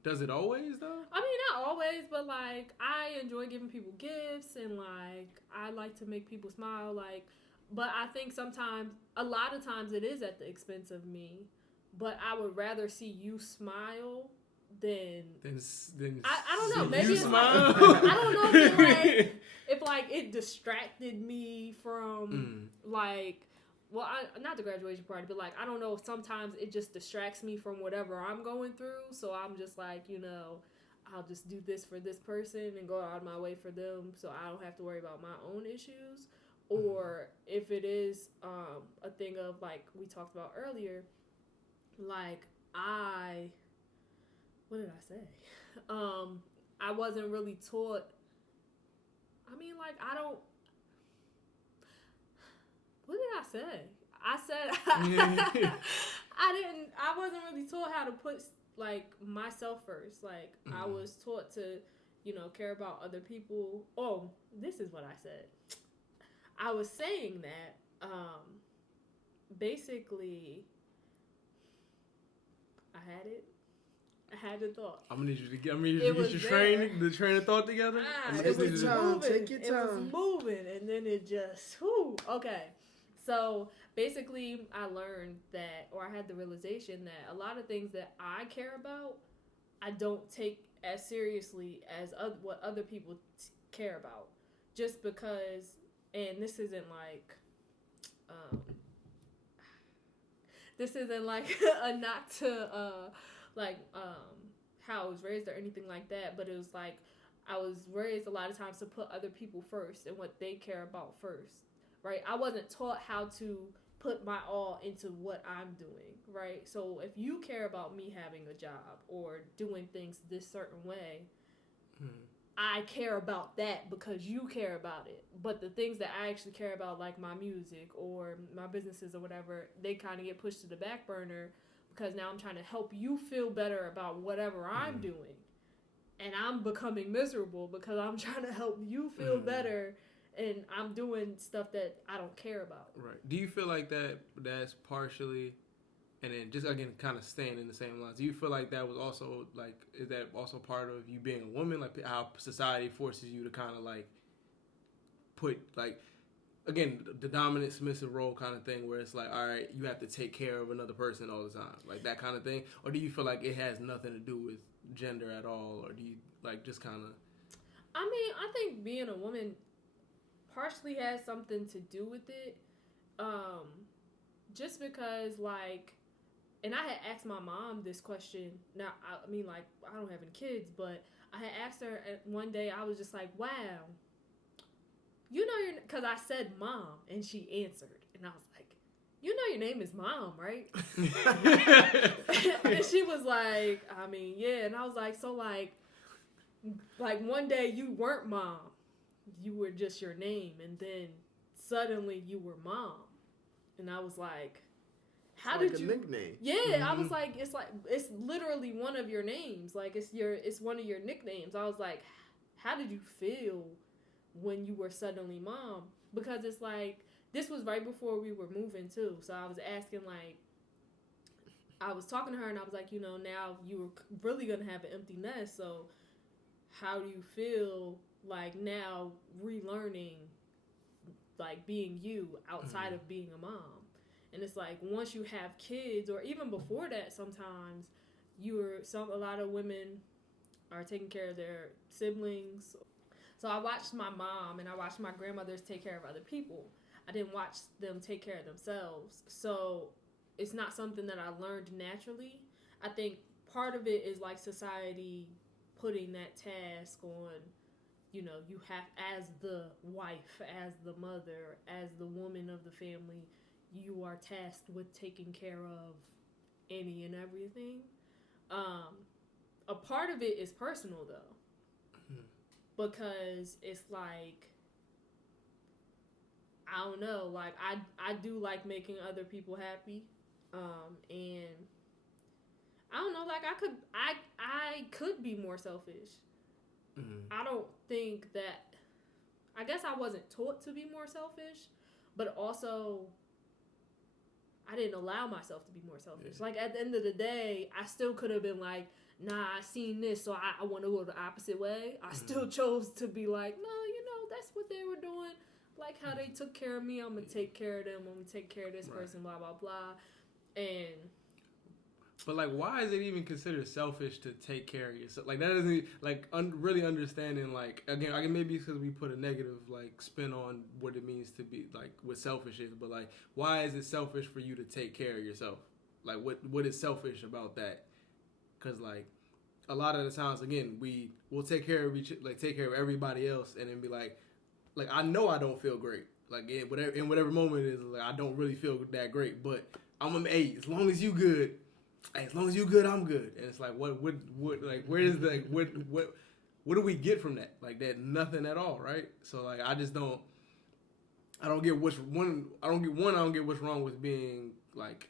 Does it always, though? I mean, not always, but, like, I enjoy giving people gifts, and, like, I like to make people smile, like, but I think a lot of times it is at the expense of me, but I would rather see you smile than I don't know, maybe you it's smile? Like, I don't know if it distracted me from, like, well, not the graduation party, but, like, I don't know, sometimes it just distracts me from whatever I'm going through, so I'm just like, you know, I'll just do this for this person and go out of my way for them so I don't have to worry about my own issues. Or if it is a thing of, like, we talked about earlier, like, what did I say? I wasn't really taught, I mean, like, what did I say? I said I wasn't really taught how to put, like, myself first. Like, I was taught to, you know, care about other people. Oh, this is what I said. I was saying that, basically, I had the thought. I'm gonna need you to get the train of thought together. It was moving. Take your time. It was moving, and then it just, okay. So basically, I learned that, or I had the realization that a lot of things that I care about, I don't take as seriously as what other people care about. Just because, and this isn't like a knock to how I was raised or anything like that, but it was like I was raised a lot of times to put other people first and what they care about first. Right, I wasn't taught how to put my all into what I'm doing, right? So if you care about me having a job or doing things this certain way, I care about that because you care about it. But the things that I actually care about, like my music or my businesses or whatever, they kind of get pushed to the back burner because now I'm trying to help you feel better about whatever I'm doing. And I'm becoming miserable because I'm trying to help you feel better. And I'm doing stuff that I don't care about. Right. Do you feel like that's partially, and then just again kind of staying in the same lines, do you feel like that was also like, is that also part of you being a woman, like how society forces you to kind of like put like again, the dominant submissive role kind of thing where it's like, all right, you have to take care of another person all the time, like that kind of thing? Or do you feel like it has nothing to do with gender at all? Or do you like just kind of... I mean, I think being a woman partially has something to do with it. Just because, like, and I had asked my mom this question. Now, I mean, like, I don't have any kids, but I had asked her one day, I was just like, wow, you know, because I said mom, and she answered. And I was like, you know your name is Mom, right? And she was like, I mean, yeah. And I was like, so, like one day you weren't Mom. You were just your name. And then suddenly you were Mom. And I was like, how did you... nickname. Yeah, Mm-hmm. I was like, it's literally one of your names. Like, it's one of your nicknames. I was like, how did you feel when you were suddenly Mom? Because it's like, this was right before we were moving too. So I was asking, like, I was talking to her and I was like, you know, now you were really going to have an empty nest. So how do you feel like now relearning, like, being you outside of being a mom? And it's like, once you have kids, or even before that, sometimes a lot of women are taking care of their siblings. So I watched my mom and I watched my grandmothers take care of other people. I didn't watch them take care of themselves. So it's not something that I learned naturally. I think part of it is like society putting that task on, you know, you have, as the wife, as the mother, as the woman of the family, you are tasked with taking care of any and everything. A part of it is personal, though. Because it's like, I don't know, like, I do like making other people happy. And I don't know, like, I could be more selfish. I don't think that, I guess I wasn't taught to be more selfish, but also I didn't allow myself to be more selfish. Like, at the end of the day, I still could have been like, nah, I seen this, so I want to go the opposite way. I still chose to be like, no, you know, that's what they were doing. Like how they took care of me, I'm going to take care of them. I'm going to take care of this person, blah, blah, blah. But, like, why is it even considered selfish to take care of yourself? Like, that isn't, like, really understanding, like, again, maybe it's because we put a negative, like, spin on what it means to be, like, what selfish is. But, like, why is it selfish for you to take care of yourself? Like, what is selfish about that? Because, like, a lot of the times, again, we'll take care of everybody else and then be like, I know I don't feel great. Like, in whatever moment it is, like, I don't really feel that great. But as long as you good, I'm good. And it's like, what, like, where is the, what do we get from that? Like, that nothing at all, right? So, like, I don't get what's wrong with being, like,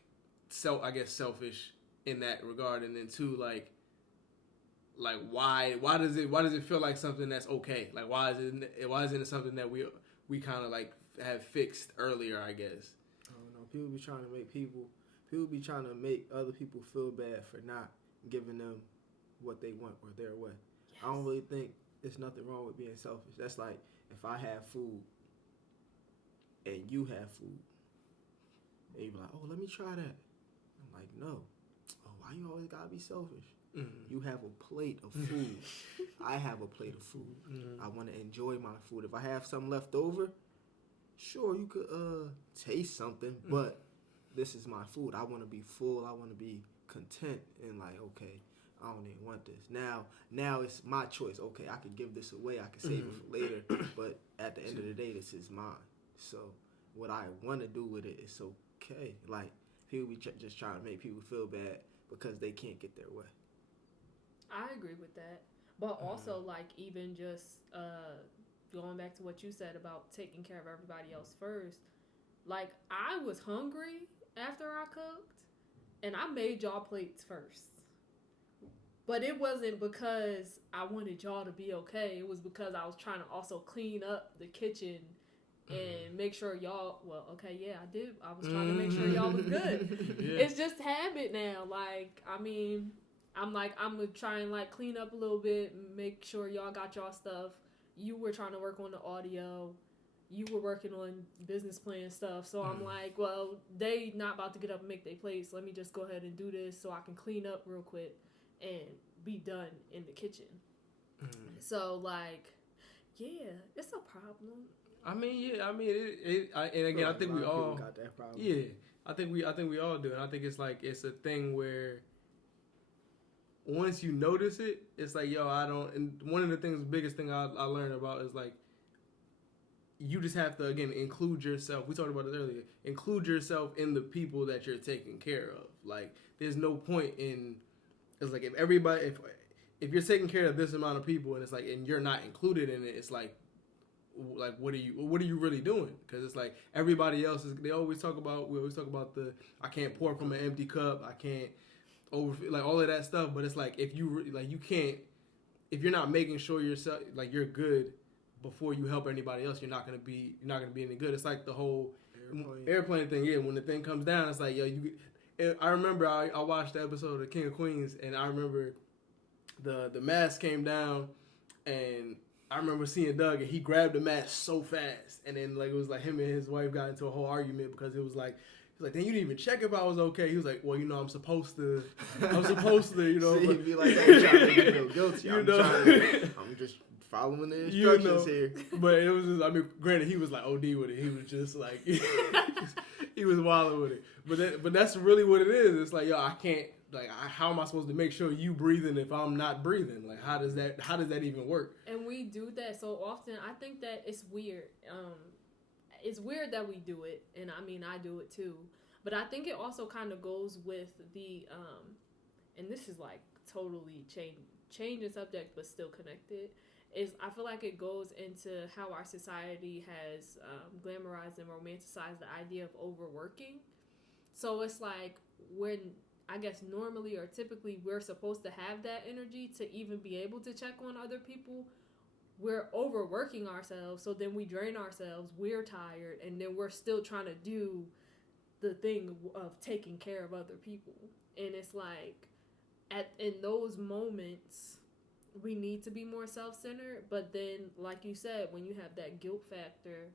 selfish in that regard. And then two, like why does it feel like something that's okay? Like, why isn't it something that we kind of, like, have fixed earlier, I guess? I don't know. People be trying to make other people feel bad for not giving them what they want or their way. Yes. I don't really think there's nothing wrong with being selfish. That's like if I have food and you have food, and you be like, oh, let me try that. I'm like, no. Oh, why you always gotta be selfish? You have a plate of food. I have a plate of food. I want to enjoy my food. If I have something left over, sure, you could taste something, but this is my food. I want to be full. I want to be content and like, okay, I don't even want this. Now it's my choice. Okay, I could give this away. I could save it for later, but at the end of the day, this is mine. So what I want to do with it is okay. Like, people be just trying to make people feel bad because they can't get their way. I agree with that. But also, like, even just going back to what you said about taking care of everybody else first, like, I was hungry after I cooked, and I made y'all plates first. But it wasn't because I wanted y'all to be okay. It was because I was trying to also clean up the kitchen and make sure y'all, well, okay, yeah, I did. I was trying to make sure y'all was good. Yeah. It's just habit now. Like, I mean, I'm going to try and, like, clean up a little bit, make sure y'all got y'all stuff. You were trying to work on the audio. you were working on business plan stuff. So I'm like, well, they not about to get up and make their plates. Let me just go ahead and do this so I can clean up real quick and be done in the kitchen. So like, yeah, it's a problem. I mean, and again, I think we all got that problem. Yeah, I think we all do, and I think it's like it's a thing where once you notice it, it's like, yo, I don't. And one of the biggest thing I learned about is like, you just have to, again, include yourself. We talked about this earlier. Include yourself in the people that you're taking care of. Like, there's no point in, it's like, if you're taking care of this amount of people and it's like, and you're not included in it, it's like what are you really doing? Because it's like everybody else we always talk about I can't pour from an empty cup, I can't like all of that stuff. But it's like, if you can't, if you're not making sure yourself, like, you're good before you help anybody else, you're not gonna be any good. It's like the whole airplane thing. Yeah, when the thing comes down, it's like, yo, I remember I watched the episode of King of Queens, and I remember the mask came down, and I remember seeing Doug, and he grabbed the mask so fast, and then like it was like him and his wife got into a whole argument because it was like. He's like, then you didn't even check if I was okay. He was like, well, I'm supposed to, you know. See, he'd be like, hey, trying to make me feel guilty. I'm just following the instructions here. But it was just, I mean, granted, he was like OD with it. He was just like, he was wilding with it. But that's really what it is. It's like, yo, I can't, like, how am I supposed to make sure you breathing if I'm not breathing? Like, how does that even work? And we do that so often. I think that it's weird. It's weird that we do it, and I mean, I do it too. But I think it also kind of goes with the, and this is like totally changing subject, but still connected. I feel like it goes into how our society has glamorized and romanticized the idea of overworking. So it's like when, I guess, normally or typically we're supposed to have that energy to even be able to check on other people. We're overworking ourselves, so then we drain ourselves, we're tired, and then we're still trying to do the thing of taking care of other people. And it's like, in those moments, we need to be more self-centered, but then, like you said, when you have that guilt factor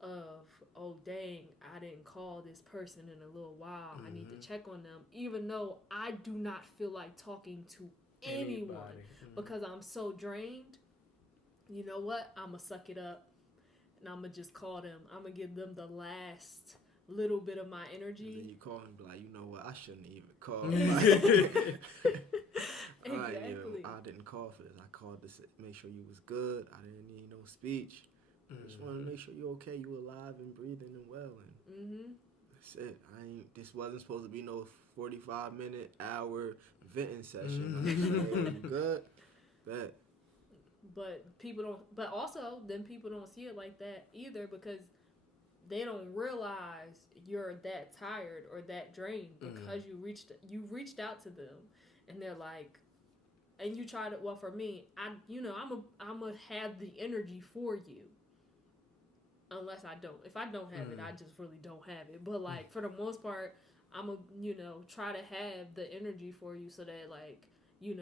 of, oh, dang, I didn't call this person in a little while, I need to check on them, even though I do not feel like talking to anyone because I'm so drained. You know what? I'm going to suck it up, and I'm going to just call them. I'm going to give them the last little bit of my energy. And then you call and be like, you know what? I shouldn't even call. Exactly. I didn't call for this. I called to make sure you was good. I didn't need no speech. I just wanted to make sure you're okay, you alive and breathing and well. And that's it. This wasn't supposed to be no 45-minute, hour venting session. You good? Bet. But people don't. But also, then people don't see it like that either because they don't realize you're that tired or that drained because you reached out to them, and they're like, and you try to. Well, for me, I'm gonna have the energy for you. Unless I don't. If I don't have it, I just really don't have it. But like for the most part, I'm gonna try to have the energy for you so that like you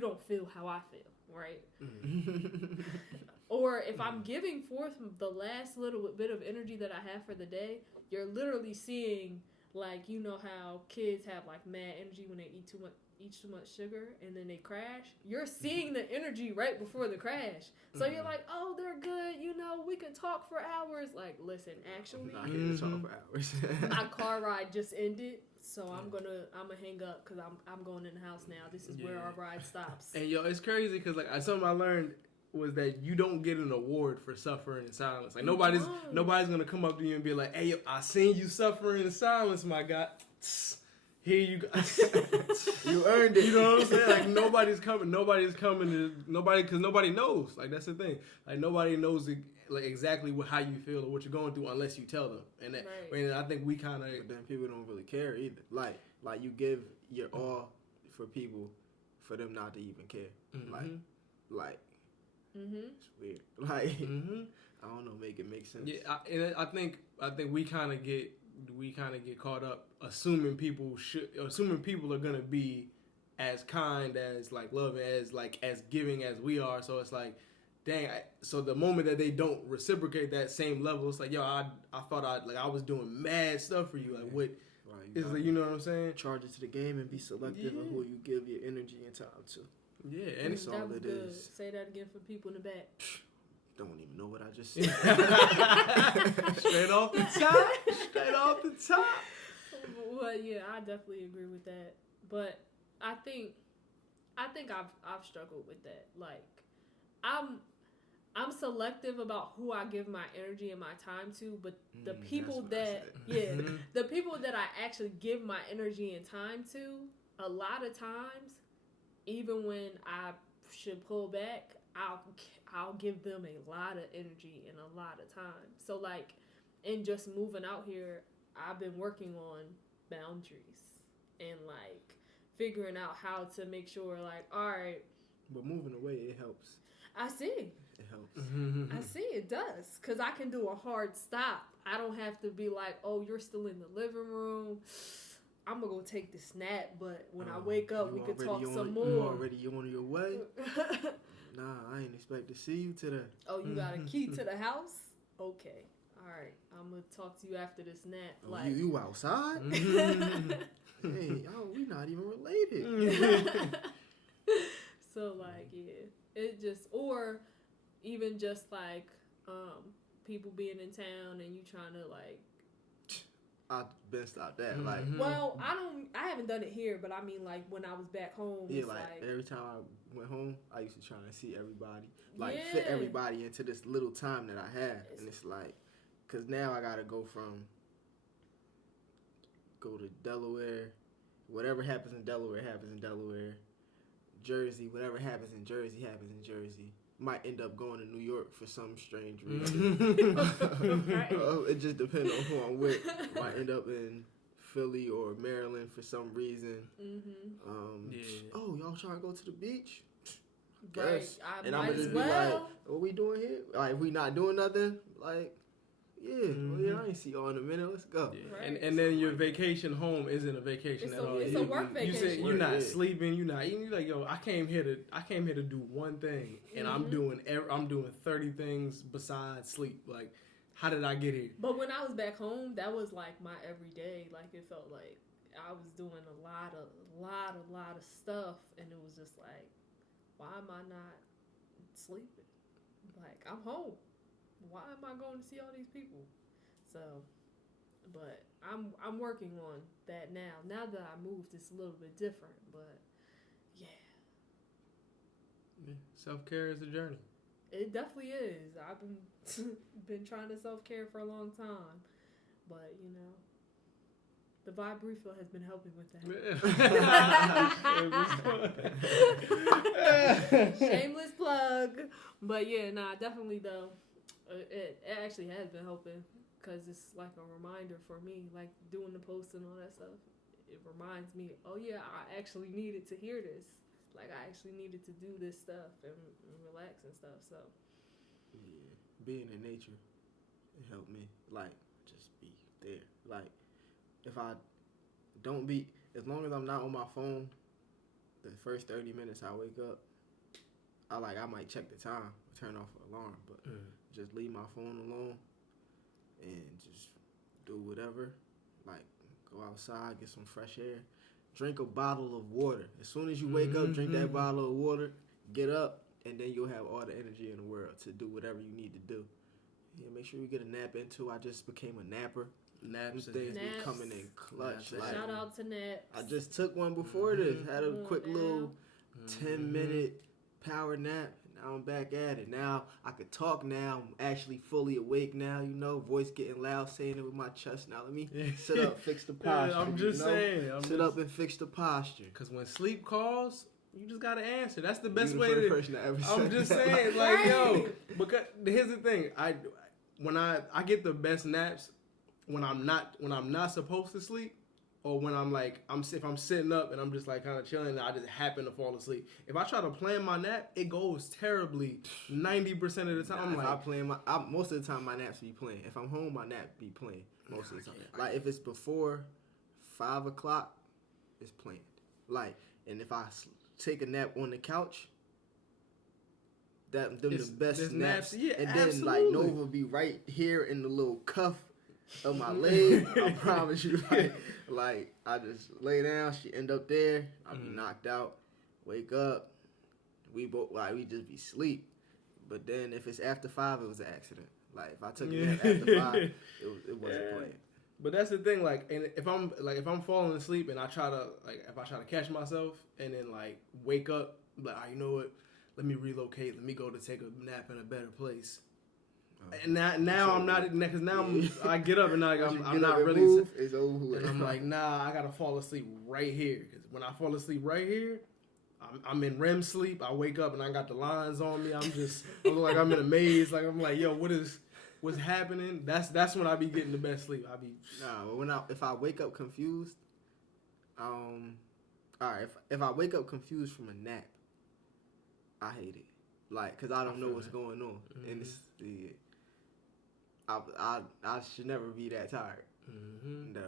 don't feel how I feel, right? Or if I'm giving forth the last little bit of energy that I have for the day, you're literally seeing, like, you know how kids have, like, mad energy when they eat too much sugar and then they crash? You're seeing the energy right before the crash. So you're like, oh, they're good, we can talk for hours. Like, listen, actually, I'm not here to talk for hours. my car ride just ended. So I'm gonna hang up because I'm going in the house now. This is where our ride stops. And yo, it's crazy because like something I learned was that you don't get an award for suffering in silence. Like nobody's gonna come up to you and be like, "Hey, yo, I seen you suffering in silence, my guy. Here you go. You earned it." You know what I'm saying? Like nobody's coming because nobody knows. Like that's the thing. Like nobody knows like exactly how you feel or what you're going through unless you tell them. And that, and I think we kind of. But then people don't really care either. Like you give your all for people, for them not to even care. Like. It's weird. Like I don't know, make it make sense. Yeah, and I think we kind of get caught up assuming people are gonna be as kind, as like loving, as giving as we are. So it's like dang. So the moment that they don't reciprocate that same level, it's like, yo, I thought I was doing mad stuff for you. Like, what? Right, Is like, you know what I'm saying? Charge it to the game and be selective of who you give your energy and time to. Yeah, and That's all that was it good. is. Say that again for people in the back. Don't even know what I just said. Straight off the top. Straight off the top. Well, yeah, I definitely agree with that. But I think I've struggled with that. Like, I'm selective about who I give my energy and my time to, but the people the people that I actually give my energy and time to, a lot of times, even when I should pull back, I'll give them a lot of energy and a lot of time. So like, in just moving out here, I've been working on boundaries and like figuring out how to make sure, like, all right. But moving away, it helps. I see. It helps. I see it does, because I can do a hard stop. I don't have to be like, oh, you're still in the living room, I'm gonna go take this nap, but when I wake up we could talk some more. You already on your way? Nah, I ain't expect to see you today. Oh, you got a key to the house? Okay, all right, I'm gonna talk to you after this nap. Oh, Like, you outside? Hey, we not even related. So like, yeah, it just, or even just like people being in town and you trying to like, I've been stopped that. Like, well, I haven't done it here, but I mean like when I was back home. yeah, it's like every time I went home, I used to try to see everybody, like fit everybody into this little time that I had, and it's like, cause now I gotta go to Delaware, whatever happens in Delaware happens in Delaware. Jersey, whatever happens in Jersey happens in Jersey. Might end up going to New York for some strange reason. Right. It just depends on who I'm with. Might end up in Philly or Maryland for some reason. Oh, y'all trying to go to the beach? Right. And I'm gonna just be like, what we doing here? Like, we not doing nothing? Like, I ain't see y'all in a minute. Let's go. Yeah. Right. And then your vacation home isn't a vacation at all. It's a work vacation. You said you're not sleeping. You're not eating. You're like, yo, I came here to do one thing, and I'm doing 30 things besides sleep. Like, how did I get here? But when I was back home, that was like my everyday. Like, it felt like I was doing a lot of stuff, and it was just like, why am I not sleeping? Like, I'm home. Why am I going to see all these people? So, but I'm working on that now. Now that I moved, it's a little bit different, but yeah. Self-care is a journey. It definitely is. I've been trying to self-care for a long time, but you know, the Vibe Refill has been helping with that. Shameless plug. But yeah, definitely though. It actually has been helping, because it's like a reminder for me, like doing the posts and all that stuff. It reminds me, oh yeah, I actually needed to hear this. Like, I actually needed to do this stuff and relax and stuff. So yeah, being in nature, it helped me. Like, just be there. Like, if I don't be, as long as I'm not on my phone, the first 30 minutes I wake up, I might check the time, turn off the alarm, but just leave my phone alone and just do whatever. Like, go outside, get some fresh air, drink a bottle of water. As soon as you wake up, drink that bottle of water, get up, and then you'll have all the energy in the world to do whatever you need to do. Yeah, make sure you get a nap in too. I just became a napper. Naps days be coming in clutch. Like, shout out to naps. I just took one before this. Had a quick little 10-minute power nap. Now I'm back at it. Now I could talk now. I'm actually fully awake now, you know. Voice getting loud, saying it with my chest. Now let me sit up, fix the posture. I'm just saying. Sit up and fix the posture. Because when sleep calls, you just got to answer. That's the best way to... person to ever I'm just saying, like, yo. Because here's the thing. When I get the best naps when I'm not supposed to sleep, or when if I'm sitting up and I'm just like kind of chilling and I just happen to fall asleep. If I try to plan my nap, it goes terribly 90% of the time. Most of the time my naps be playing. If I'm home, my nap be playing most of the time. Like, if it's before 5 o'clock, it's planned. Like, and if I take a nap on the couch, them the best naps. Yeah, and then absolutely. like Nova be right here in the little cuff of my leg. I promise you, like I just lay down, she end up there, I be knocked out, wake up, we just be sleep. But then if it's after 5, it was an accident. Like if I took a nap after 5, it wasn't planned. But that's the thing, like, and if I'm falling asleep and I try to catch myself and then like wake up, like, you know what? Let me relocate. Let me go to take a nap in a better place. And now I'm not, because now I get up and I'm not really. Move, it's over. And I'm like, nah, I gotta fall asleep right here. Because when I fall asleep right here, I'm in REM sleep. I wake up and I got the lines on me. I look like I'm in a maze. Like I'm like, yo, what's happening? That's when I be getting the best sleep. If I wake up confused, all right. If I wake up confused from a nap, I hate it. Like, cause I don't know what's going on, and it's I should never be that tired. Mm-hmm.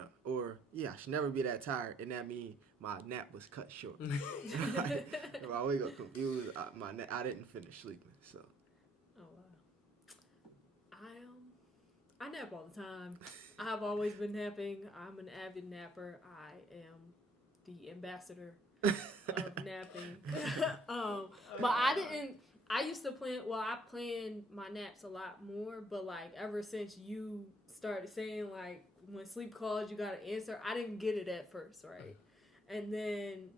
I should never be that tired, and that means my nap was cut short. Like, if I wake up confused, I didn't finish sleeping. So. Oh wow. I nap all the time. I have always been napping. I'm an avid napper. I am the ambassador of napping. But I used to plan. Well, I planned my naps a lot more. But like ever since you started saying like when sleep calls you gotta answer, I didn't get it at first, right? And then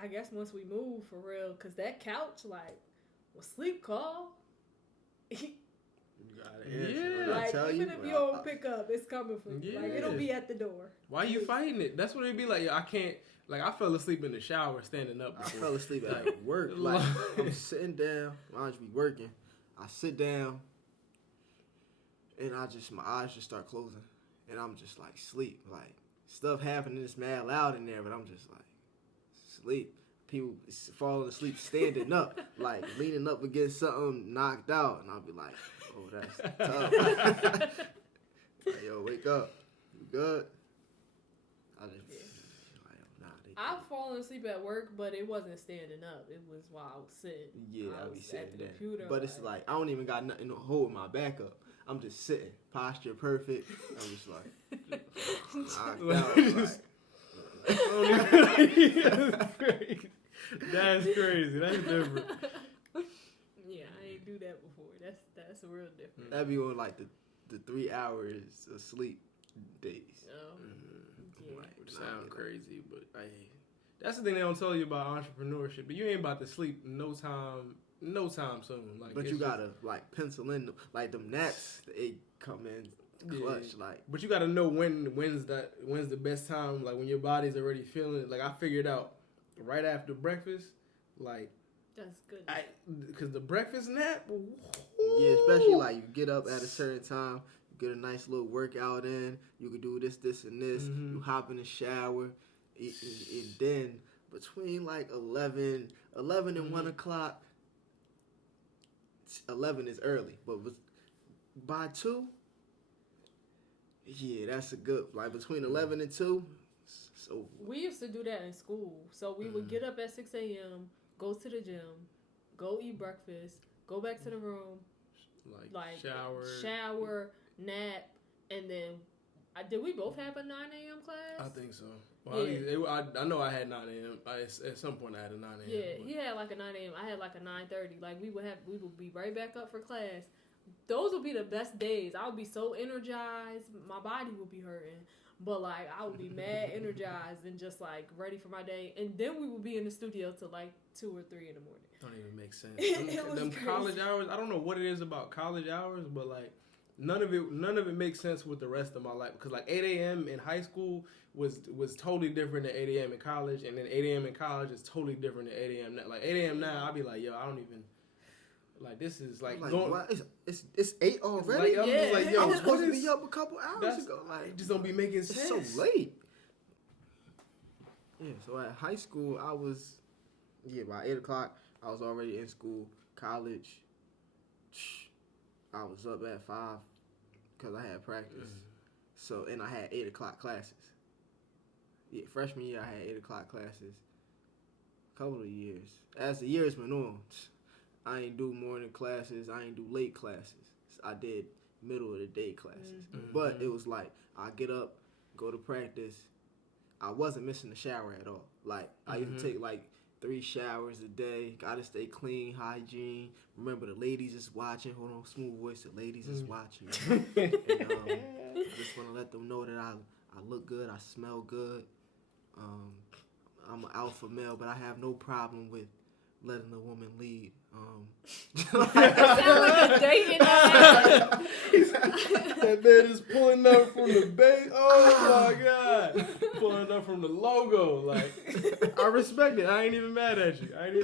I guess once we moved for real, cause that couch like sleep call. Yeah, like even if you don't pick up, it's coming for you. Yeah. Like it'll be at the door. Why are you fighting it? That's what it'd be like. Yo, I can't. Like I fell asleep in the shower standing up. I fell asleep at work. Like I'm sitting down. I just be working. I sit down, and my eyes just start closing, and I'm just like sleep. Like stuff happening, it's mad loud in there, but I'm just like sleep. People falling asleep standing up, like leaning up against something, knocked out, and I'll be like, "Oh, that's tough." Like, yo, wake up. You good? I've fallen asleep at work, but it wasn't standing up. It was while I was sitting. Yeah, I I'll be sitting at the there. computer. But it's like I don't even got nothing to hold my back up. I'm just sitting, posture perfect. I'm just like knocked out. That's crazy. That's different. Yeah, I ain't do that before. That's a real difference. That'd be on like the 3 hours of sleep days. Yeah. Which sound crazy, but that's the thing they don't tell you about entrepreneurship. But you ain't about to sleep no time soon. Like, but you gotta like pencil in like them naps. They come in clutch. Yeah. Like, but you gotta know when's the best time. Like when your body's already feeling it. Like I figured out right after breakfast. Like that's good. Because the breakfast nap. Woo, yeah, especially like you get up at a certain time. Get a nice little workout in. You can do this, and this. Mm-hmm. You hop in the shower. And then between like 11 and 1 o'clock, 11 is early. But by 2, yeah, that's a good, like between 11 and 2, so. We used to do that in school. So we would get up at 6 a.m., go to the gym, go eat breakfast, go back to the room, like shower, nap, and then did we both have a 9 a.m. class? I think so. Well, yeah. I know I had 9 a.m. At some point I had a 9 a.m. Yeah, he had like a 9 a.m. I had like a 9:30. Like we would be right back up for class. Those would be the best days. I would be so energized. My body would be hurting, but like I would be mad energized and just like ready for my day. And then we would be in the studio till like 2 or 3 in the morning. Don't even make sense. Them college hours. I don't know what it is about college hours, but like. None of it makes sense with the rest of my life because like 8 a.m. in high school was totally different than 8 a.m. in college, and then 8 a.m. in college is totally different than 8 a.m. now. Like 8 a.m. now, I'll be like, yo, I don't even like this is like going. What? It's 8 already. Like, I'm just like, yo, I was supposed to be up a couple hours ago. Like it just don't be making sense. It's so late. Yeah. So at high school, I was by 8 o'clock. I was already in school. College. I was up at 5 because I had practice. So, and I had 8 o'clock classes. Yeah, freshman year, I had 8 o'clock classes. A couple of years. As the years went on, I ain't do morning classes. I ain't do late classes. I did middle of the day classes. Mm-hmm. But it was like I get up, go to practice. I wasn't missing the shower at all. Like I used to take like 3 showers a day. Gotta stay clean, hygiene. Remember the ladies is watching. Hold on, smooth voice. The ladies is watching. And, I just want to let them know that I look good. I smell good. I'm an alpha male, but I have no problem with letting a woman lead. That sound like a dating app. That man is pulling up from the base. Oh my God. Pulling up from the logo. Like, I respect it. I ain't even mad at you. Sound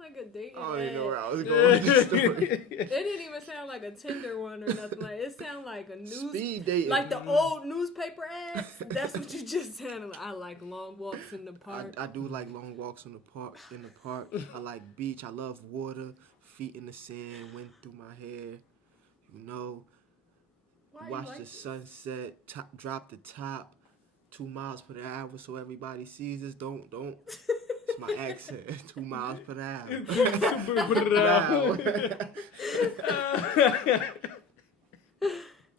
like a dating I don't even know app. where I was going with this story. It didn't even sound like a Tinder one or nothing. Like it sounded like a news, Speed dating. like the old newspaper ads. That's what you just sounded like. I like long walks in the park. I do like long walks in the park. I like beach. I love water. Feet in the sand. Wind through my hair. You know. Why you Watch like the this? sunset. Drop the top. 2 miles per hour so everybody sees us. Don't. It's my accent. 2 miles per hour.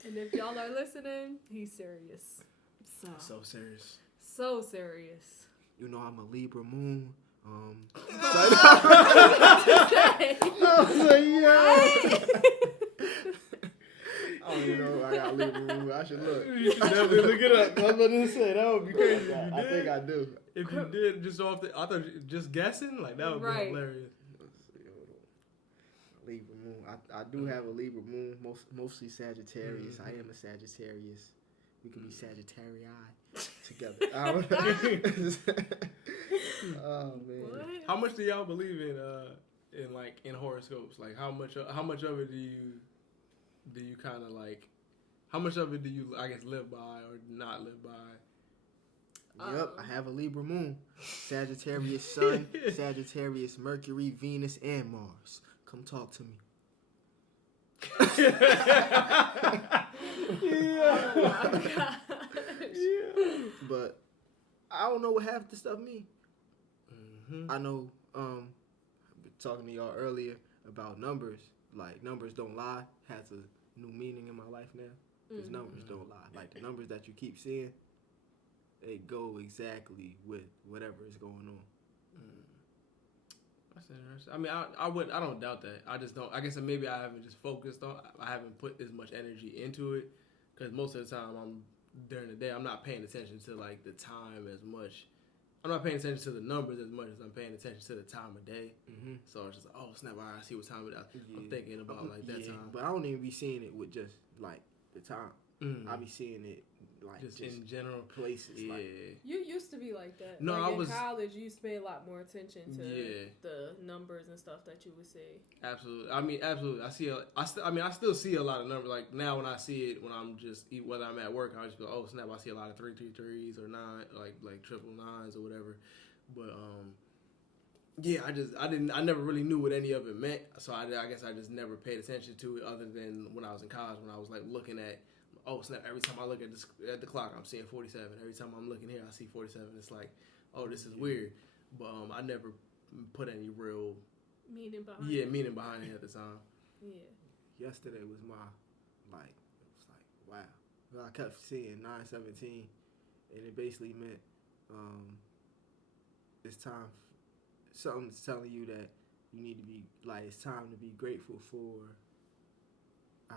And if y'all are listening, he's serious. So serious. So serious. You know I'm a Libra moon. I don't even know. I got Libra moon. I should look. You should definitely look it up. I was about to say, that would be crazy if you did. I think I do. If you did, just off the, I thought just guessing, like that would Right. be hilarious. Let's see, hold on. Libra moon. I do have a Libra moon, mostly Sagittarius. I am a Sagittarius. We can be Sagittarii together. Oh man. What? How much do y'all believe in horoscopes? Like how much of it do you kind of like? How much of it do you, I guess, live by or not live by? Yep, I have a Libra moon. Sagittarius Sun, Sagittarius Mercury, Venus, and Mars. Come talk to me. Oh my gosh. But I don't know what half the stuff mean. Mm-hmm. I know, I've been talking to y'all earlier about numbers. Like, numbers don't lie has a new meaning in my life now. Because numbers don't lie. Like, the numbers that you keep seeing, they go exactly with whatever is going on. That's interesting. I mean, I don't doubt that. I just don't. I guess maybe I haven't just focused on. I haven't put as much energy into it because most of the time during the day I'm not paying attention to like the time as much. I'm not paying attention to the numbers as much as I'm paying attention to the time of day. Mm-hmm. So it's just like, oh snap! I see what time it is. I'm thinking about like that time. But I don't even be seeing it with just like the time. I be seeing it like just in general places. Yeah. Like, You used to be like that. No, like I was in college. You used to pay a lot more attention to Yeah. the numbers and stuff that you would see. Absolutely. I mean, absolutely. I still see a lot of numbers. Like now, when I see it, when I'm just whether I'm at work, I just be like, oh snap! I see a lot of 333s or 9, like triple nines or whatever. But yeah, I never really knew what any of it meant. So I guess I just never paid attention to it, other than when I was in college, when I was like looking at, oh snap! Every time I look at the clock, I'm seeing 47. Every time I'm looking here, I see 47. It's like, oh, this is weird. But I never put any real Meaning behind meaning behind it at the time. Yeah. yesterday was my like it was like wow. Well, I kept seeing 917, and it basically meant it's time. Something's telling you that you need to be like it's time to be grateful for. I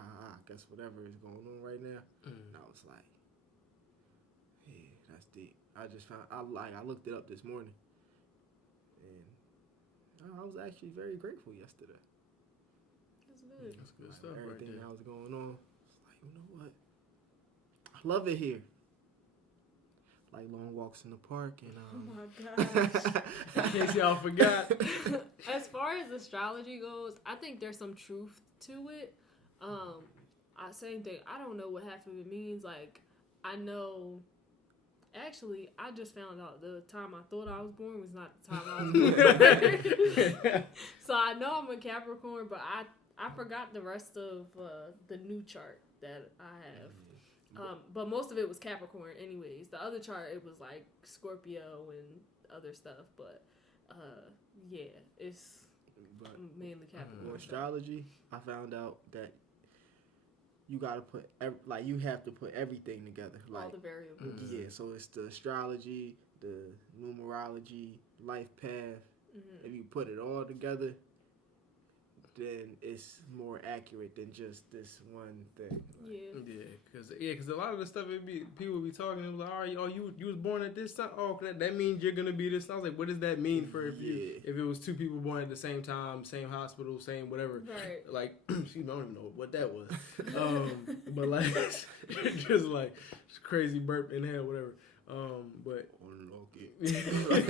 guess whatever is going on right now. And I was like, yeah, that's deep. I just found I looked it up this morning, and I was actually very grateful yesterday. That's good. That's good Like, stuff. everything Right that was going on. It's like, you know what? I love it here. Like long walks in the park and Oh my gosh. In case y'all forgot. As far as astrology goes, I think there's some truth to it. Same thing. I don't know what half of it means. Like, I know. Actually, I just found out the time I thought I was born was not the time I was born. So I know I'm a Capricorn, but I forgot the rest of the new chart that I have. But most of it was Capricorn anyways. The other chart, it was like Scorpio and other stuff. But yeah, it's mainly Capricorn. With astrology, I found out that you gotta put you have to put everything together. Like all the variables. yeah, so it's the astrology, the numerology, life path. Mm-hmm. If you put it all together, then it's more accurate than just this one thing. Because a lot of the stuff people be talking. It was like, oh, you was born at this time. Oh, that means you're gonna be this. And I was like, what does that mean for if it was two people born at the same time, same hospital, same whatever? Right. Like, excuse me, I don't even know what that was. But like, just like crazy burp in hell, whatever. But I was like,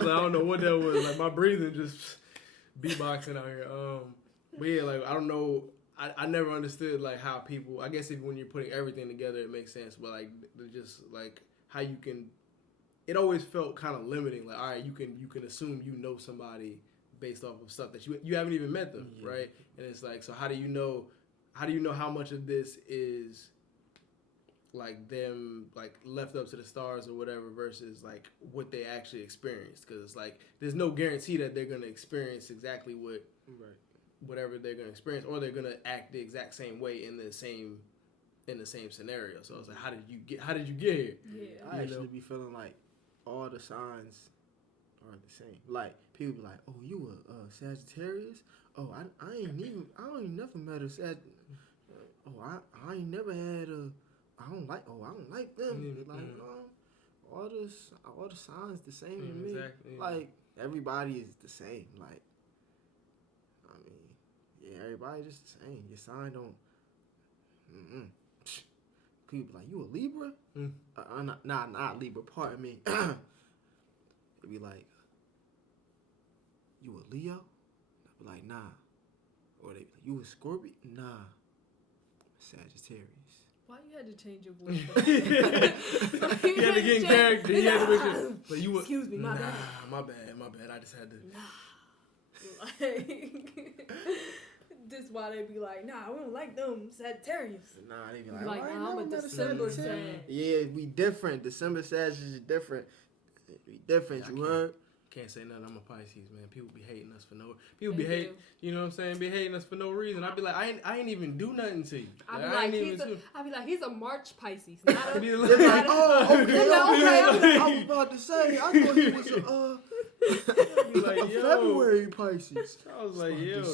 I don't know what that was. Like my breathing just beatboxing out here. But yeah, like I don't know. I never understood like how people. I guess when you're putting everything together, it makes sense. But like just like how you can. It always felt kind of limiting. Like all right, you can assume you know somebody based off of stuff that you haven't even met them, right? And it's like, so how do you know how much of this is like them like left up to the stars or whatever versus like what they actually experienced? Because it's like there's no guarantee that they're gonna experience exactly whatever they're gonna experience, or they're gonna act the exact same way in the same scenario. So it's like, how did you get here? Yeah, I actually be feeling like all the signs are the same. Like people be like, "Oh, you a Sagittarius? Oh, I ain't never met a Sag. Oh, I ain't never had a. I don't like them. Like all the signs the same to me. Exactly. Like everybody is the same. Like I mean, yeah, everybody just the same. Your sign don't. People like, you a Libra? Not Libra. Pardon me. It'd be like, you a Leo? I'd be like, nah. Or they be like, you a Scorpio? Nah. Sagittarius. Why you had to change your voice? You had to get in character. You had to make sure. But you were, excuse me, my bad. My bad. I just had to. Like, this why they be like, nah, we don't like them Sagittarius. Nah, they be like, nah, I'm a December Sag. Yeah, we different. December Sag is different. We different, you heard? Can't say nothing. I'm a Pisces, man. People be hating us for no. People be hating. You know what I'm saying? Be hating us for no reason. I be like, I ain't even do nothing to you. I be like, he's a March Pisces. Not a, okay. I was about to say, I thought he was a February Pisces. I was like, yo,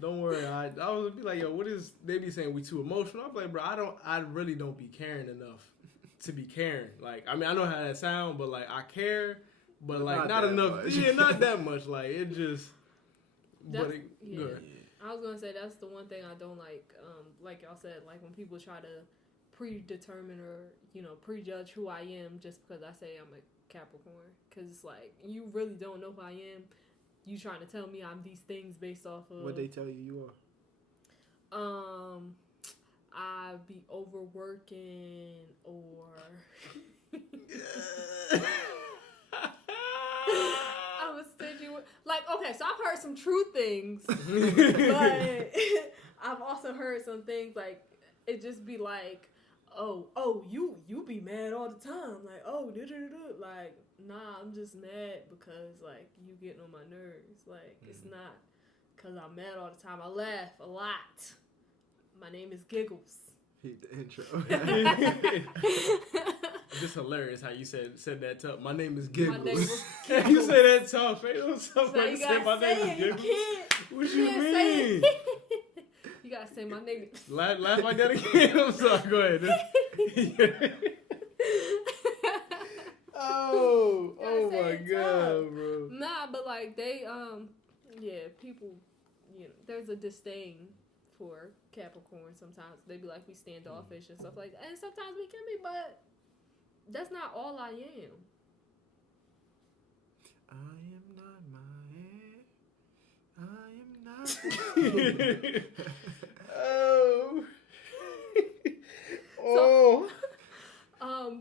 don't worry. I was be like, yo, what is? They be saying we too emotional. I'm like, bro, I really don't be caring enough to be caring. Like, I mean, I know how that sound, but like, I care. But like not enough, not that much. Like it just, good. I was gonna say that's the one thing I don't like y'all said, like when people try to predetermine or prejudge who I am just because I say I'm a Capricorn, because it's like you really don't know who I am. You trying to tell me I'm these things based off of what they tell you are. I be overworking or. I'm a stingy one. Like, okay, so I've heard some true things, but I've also heard some things like it just be like, oh, you be mad all the time, like, oh, like, nah, I'm just mad because like you getting on my nerves, like it's not because I'm mad all the time. I laugh a lot. My name is Giggles. Hit the intro. Just hilarious how you said that tough. My name is Giggles. My name was Giggles. You say that tough. Ain't no tough so way to say my name is Giggles. What you mean? You gotta say my name. Laugh like that again. I'm sorry. Go ahead. Oh my god, bro. Nah, but like they people, there's a disdain for Capricorn sometimes. They be like we standoffish and stuff like that. And sometimes we can be, but that's not all I am. I am not my Oh. So,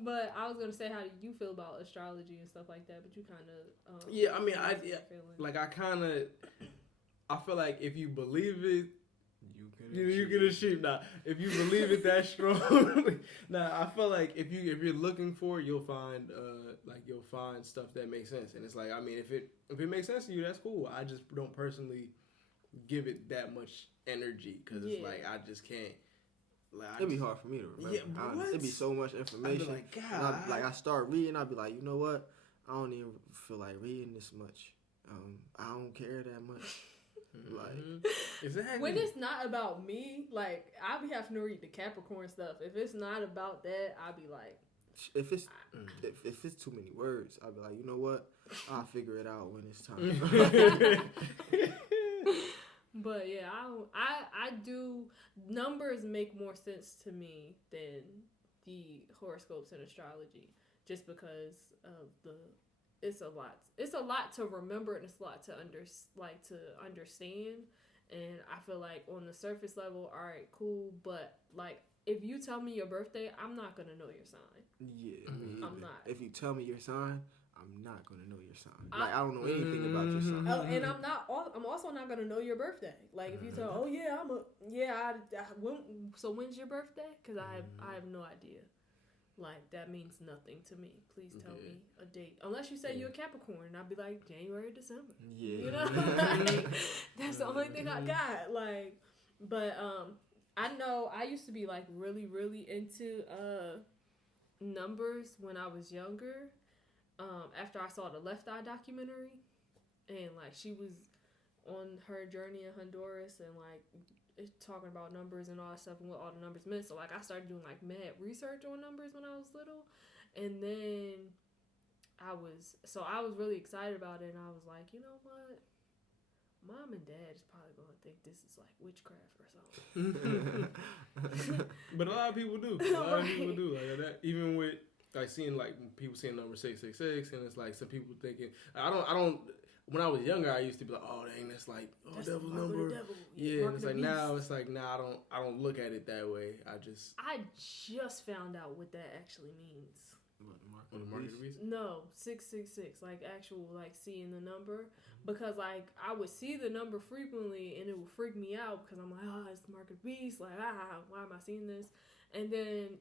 but I was gonna say, how do you feel about astrology and stuff like that? But you kind of I mean, I feel like if you believe it, you You get a sheep. Nah, if you believe it that strong, I feel like if you're looking for it, you'll find stuff that makes sense. And it's like, I mean, if it makes sense to you, that's cool. I just don't personally give it that much energy because it's like I just can't. Like, it'd be hard for me to remember. Yeah, it'd be so much information. I'd be like, God. I start reading, I'd be like, you know what? I don't even feel like reading this much. I don't care that much. Like, exactly. When it's not about me, like, I'll be having to read the Capricorn stuff. If it's not about that, I'll be like, if it's too many words, I'll be like, you know what? I'll figure it out when it's time. But yeah, I do. Numbers make more sense to me than the horoscopes and astrology, just because of it's a lot to remember and it's a lot to understand. And I feel like on the surface level, all right, cool, but like if you tell me your birthday, I'm not gonna know your sign. Yeah, I'm not. If you tell me your sign, I'm not gonna know your sign. Like I don't know anything about your sign. Oh, and I'm also not gonna know your birthday. Like if you tell, oh yeah, when's your birthday? Because I have no idea. Like that means nothing to me. Please tell me a date. Unless you say you're a Capricorn, and I'd be like January, December. Yeah, you know, like, that's the only thing I got. Like, but I know I used to be like really, really into numbers when I was younger. After I saw the Left Eye documentary, and like she was on her journey in Honduras and like talking about numbers and all that stuff and what all the numbers meant. So like I started doing like mad research on numbers when I was little, and then I was really excited about it, and I was like, you know what? Mom and Dad is probably gonna think this is like witchcraft or something. But a lot of people do. A lot of people do like that. Even with like seeing like people seeing number 666, and it's like some people thinking I don't. When I was younger, I used to be like, oh dang, that's like that's devil's number. Devil. Yeah, and it's like now it's like I don't look at it that way. I just found out what that actually means. What, the mark of the beast? No, 666, like actual like seeing the number, because like I would see the number frequently and it would freak me out because I'm like, oh, it's the mark of the beast. Like, why am I seeing this? And then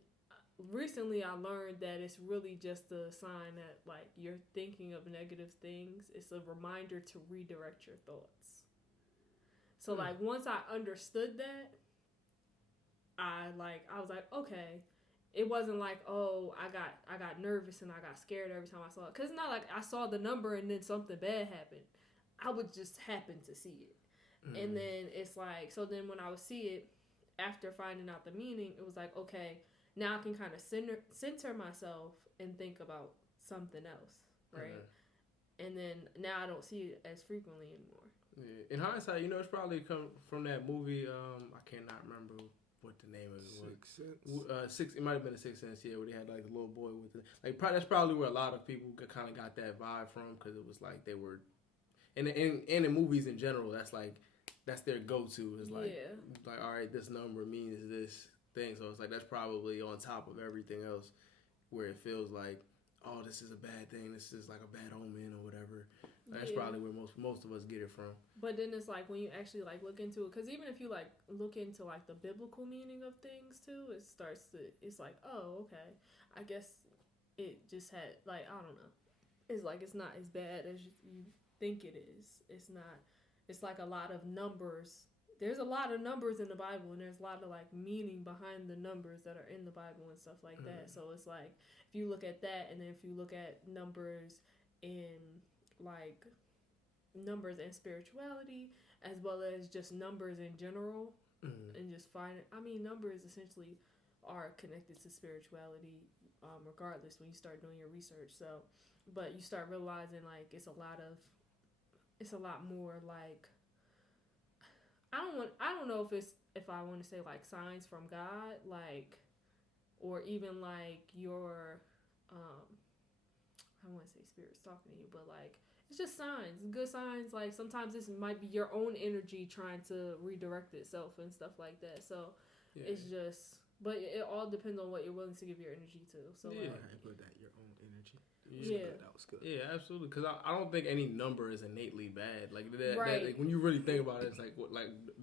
recently I learned that it's really just a sign that like you're thinking of negative things. It's a reminder to redirect your thoughts. So like once I understood that, I was like, okay. It wasn't like, oh, I got nervous and I got scared every time I saw it. Cause it's not like I saw the number and then something bad happened. I would just happen to see it. And then it's like, so then when I would see it after finding out the meaning, it was like, okay, now I can kind of center myself and think about something else, right? And then now I don't see it as frequently anymore. Yeah. In hindsight, it's probably come from that movie. I cannot remember what the name of it was. It might have been a Sixth Sense, where they had like the little boy with it. Like that's probably where a lot of people kind of got that vibe from, because it was like they were, and in movies in general, that's their go-to. It's like all right, this number means this thing, so it's like that's probably on top of everything else, where it feels like, oh, this is a bad thing, this is like a bad omen or whatever. That's probably where most of us get it from. But then it's like when you actually like look into it, because even if you like look into like the biblical meaning of things too, it's like, oh, okay, I guess it just had like, I don't know, it's like it's not as bad as you think it is. It's not. It's like a lot of numbers. There's a lot of numbers in the Bible, and there's a lot of like meaning behind the numbers that are in the Bible and stuff like that. So it's like if you look at that, and then if you look at numbers in like numbers and spirituality, as well as just numbers in general, and just find it. I mean, numbers essentially are connected to spirituality, regardless when you start doing your research. So, but you start realizing like it's a lot more like, I don't know if I want to say like signs from God, like, or even like your I don't want to say spirits talking to you, but like it's just signs, good signs. Like sometimes this might be your own energy trying to redirect itself and stuff like that. So it's just, but it all depends on what you're willing to give your energy to. So like, put that your own energy. That was good. Yeah, absolutely. Because I don't think any number is innately bad. Like that, right. Like when you really think about it, it's like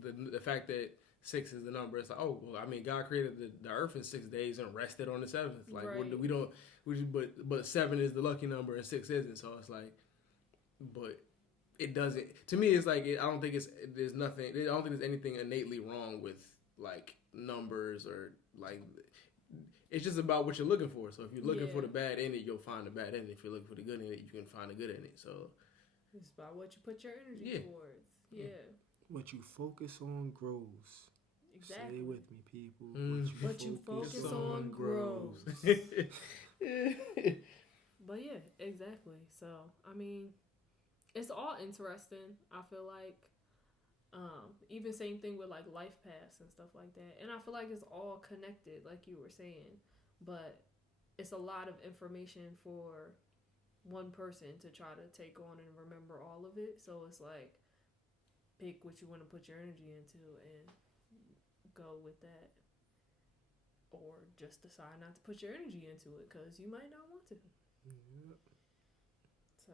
the fact that 6 is the number. It's like, oh, well, I mean, God created the earth in 6 days and rested on the 7th. Like, but 7 is the lucky number and 6 isn't. So it's like, but it doesn't. To me, it's like I don't think there's anything innately wrong with like numbers or like. It's just about what you're looking for. So if you're looking for the bad in it, you'll find the bad in it. If you're looking for the good in it, you can find the good in it. So it's about what you put your energy towards. Yeah. What you focus on grows. Exactly. Say it with me, people. What you focus on grows. But yeah, exactly. So I mean, it's all interesting. I feel like. Even same thing with like life paths and stuff like that, and I feel like it's all connected, like you were saying, but it's a lot of information for one person to try to take on and remember all of it. So it's like pick what you want to put your energy into and go with that, or just decide not to put your energy into it because you might not want to. Yeah. So.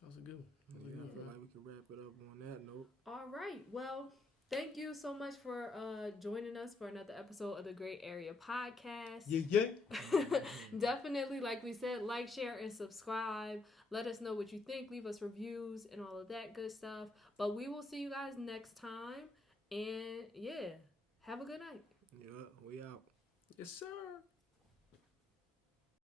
That was a good one. I feel like we can wrap it up on that note. All right. Well, thank you so much for joining us for another episode of the Grae Area podcast. Yeah. Definitely, like we said, like, share, and subscribe. Let us know what you think. Leave us reviews and all of that good stuff. But we will see you guys next time. And yeah, have a good night. Yeah, we out. Yes, sir.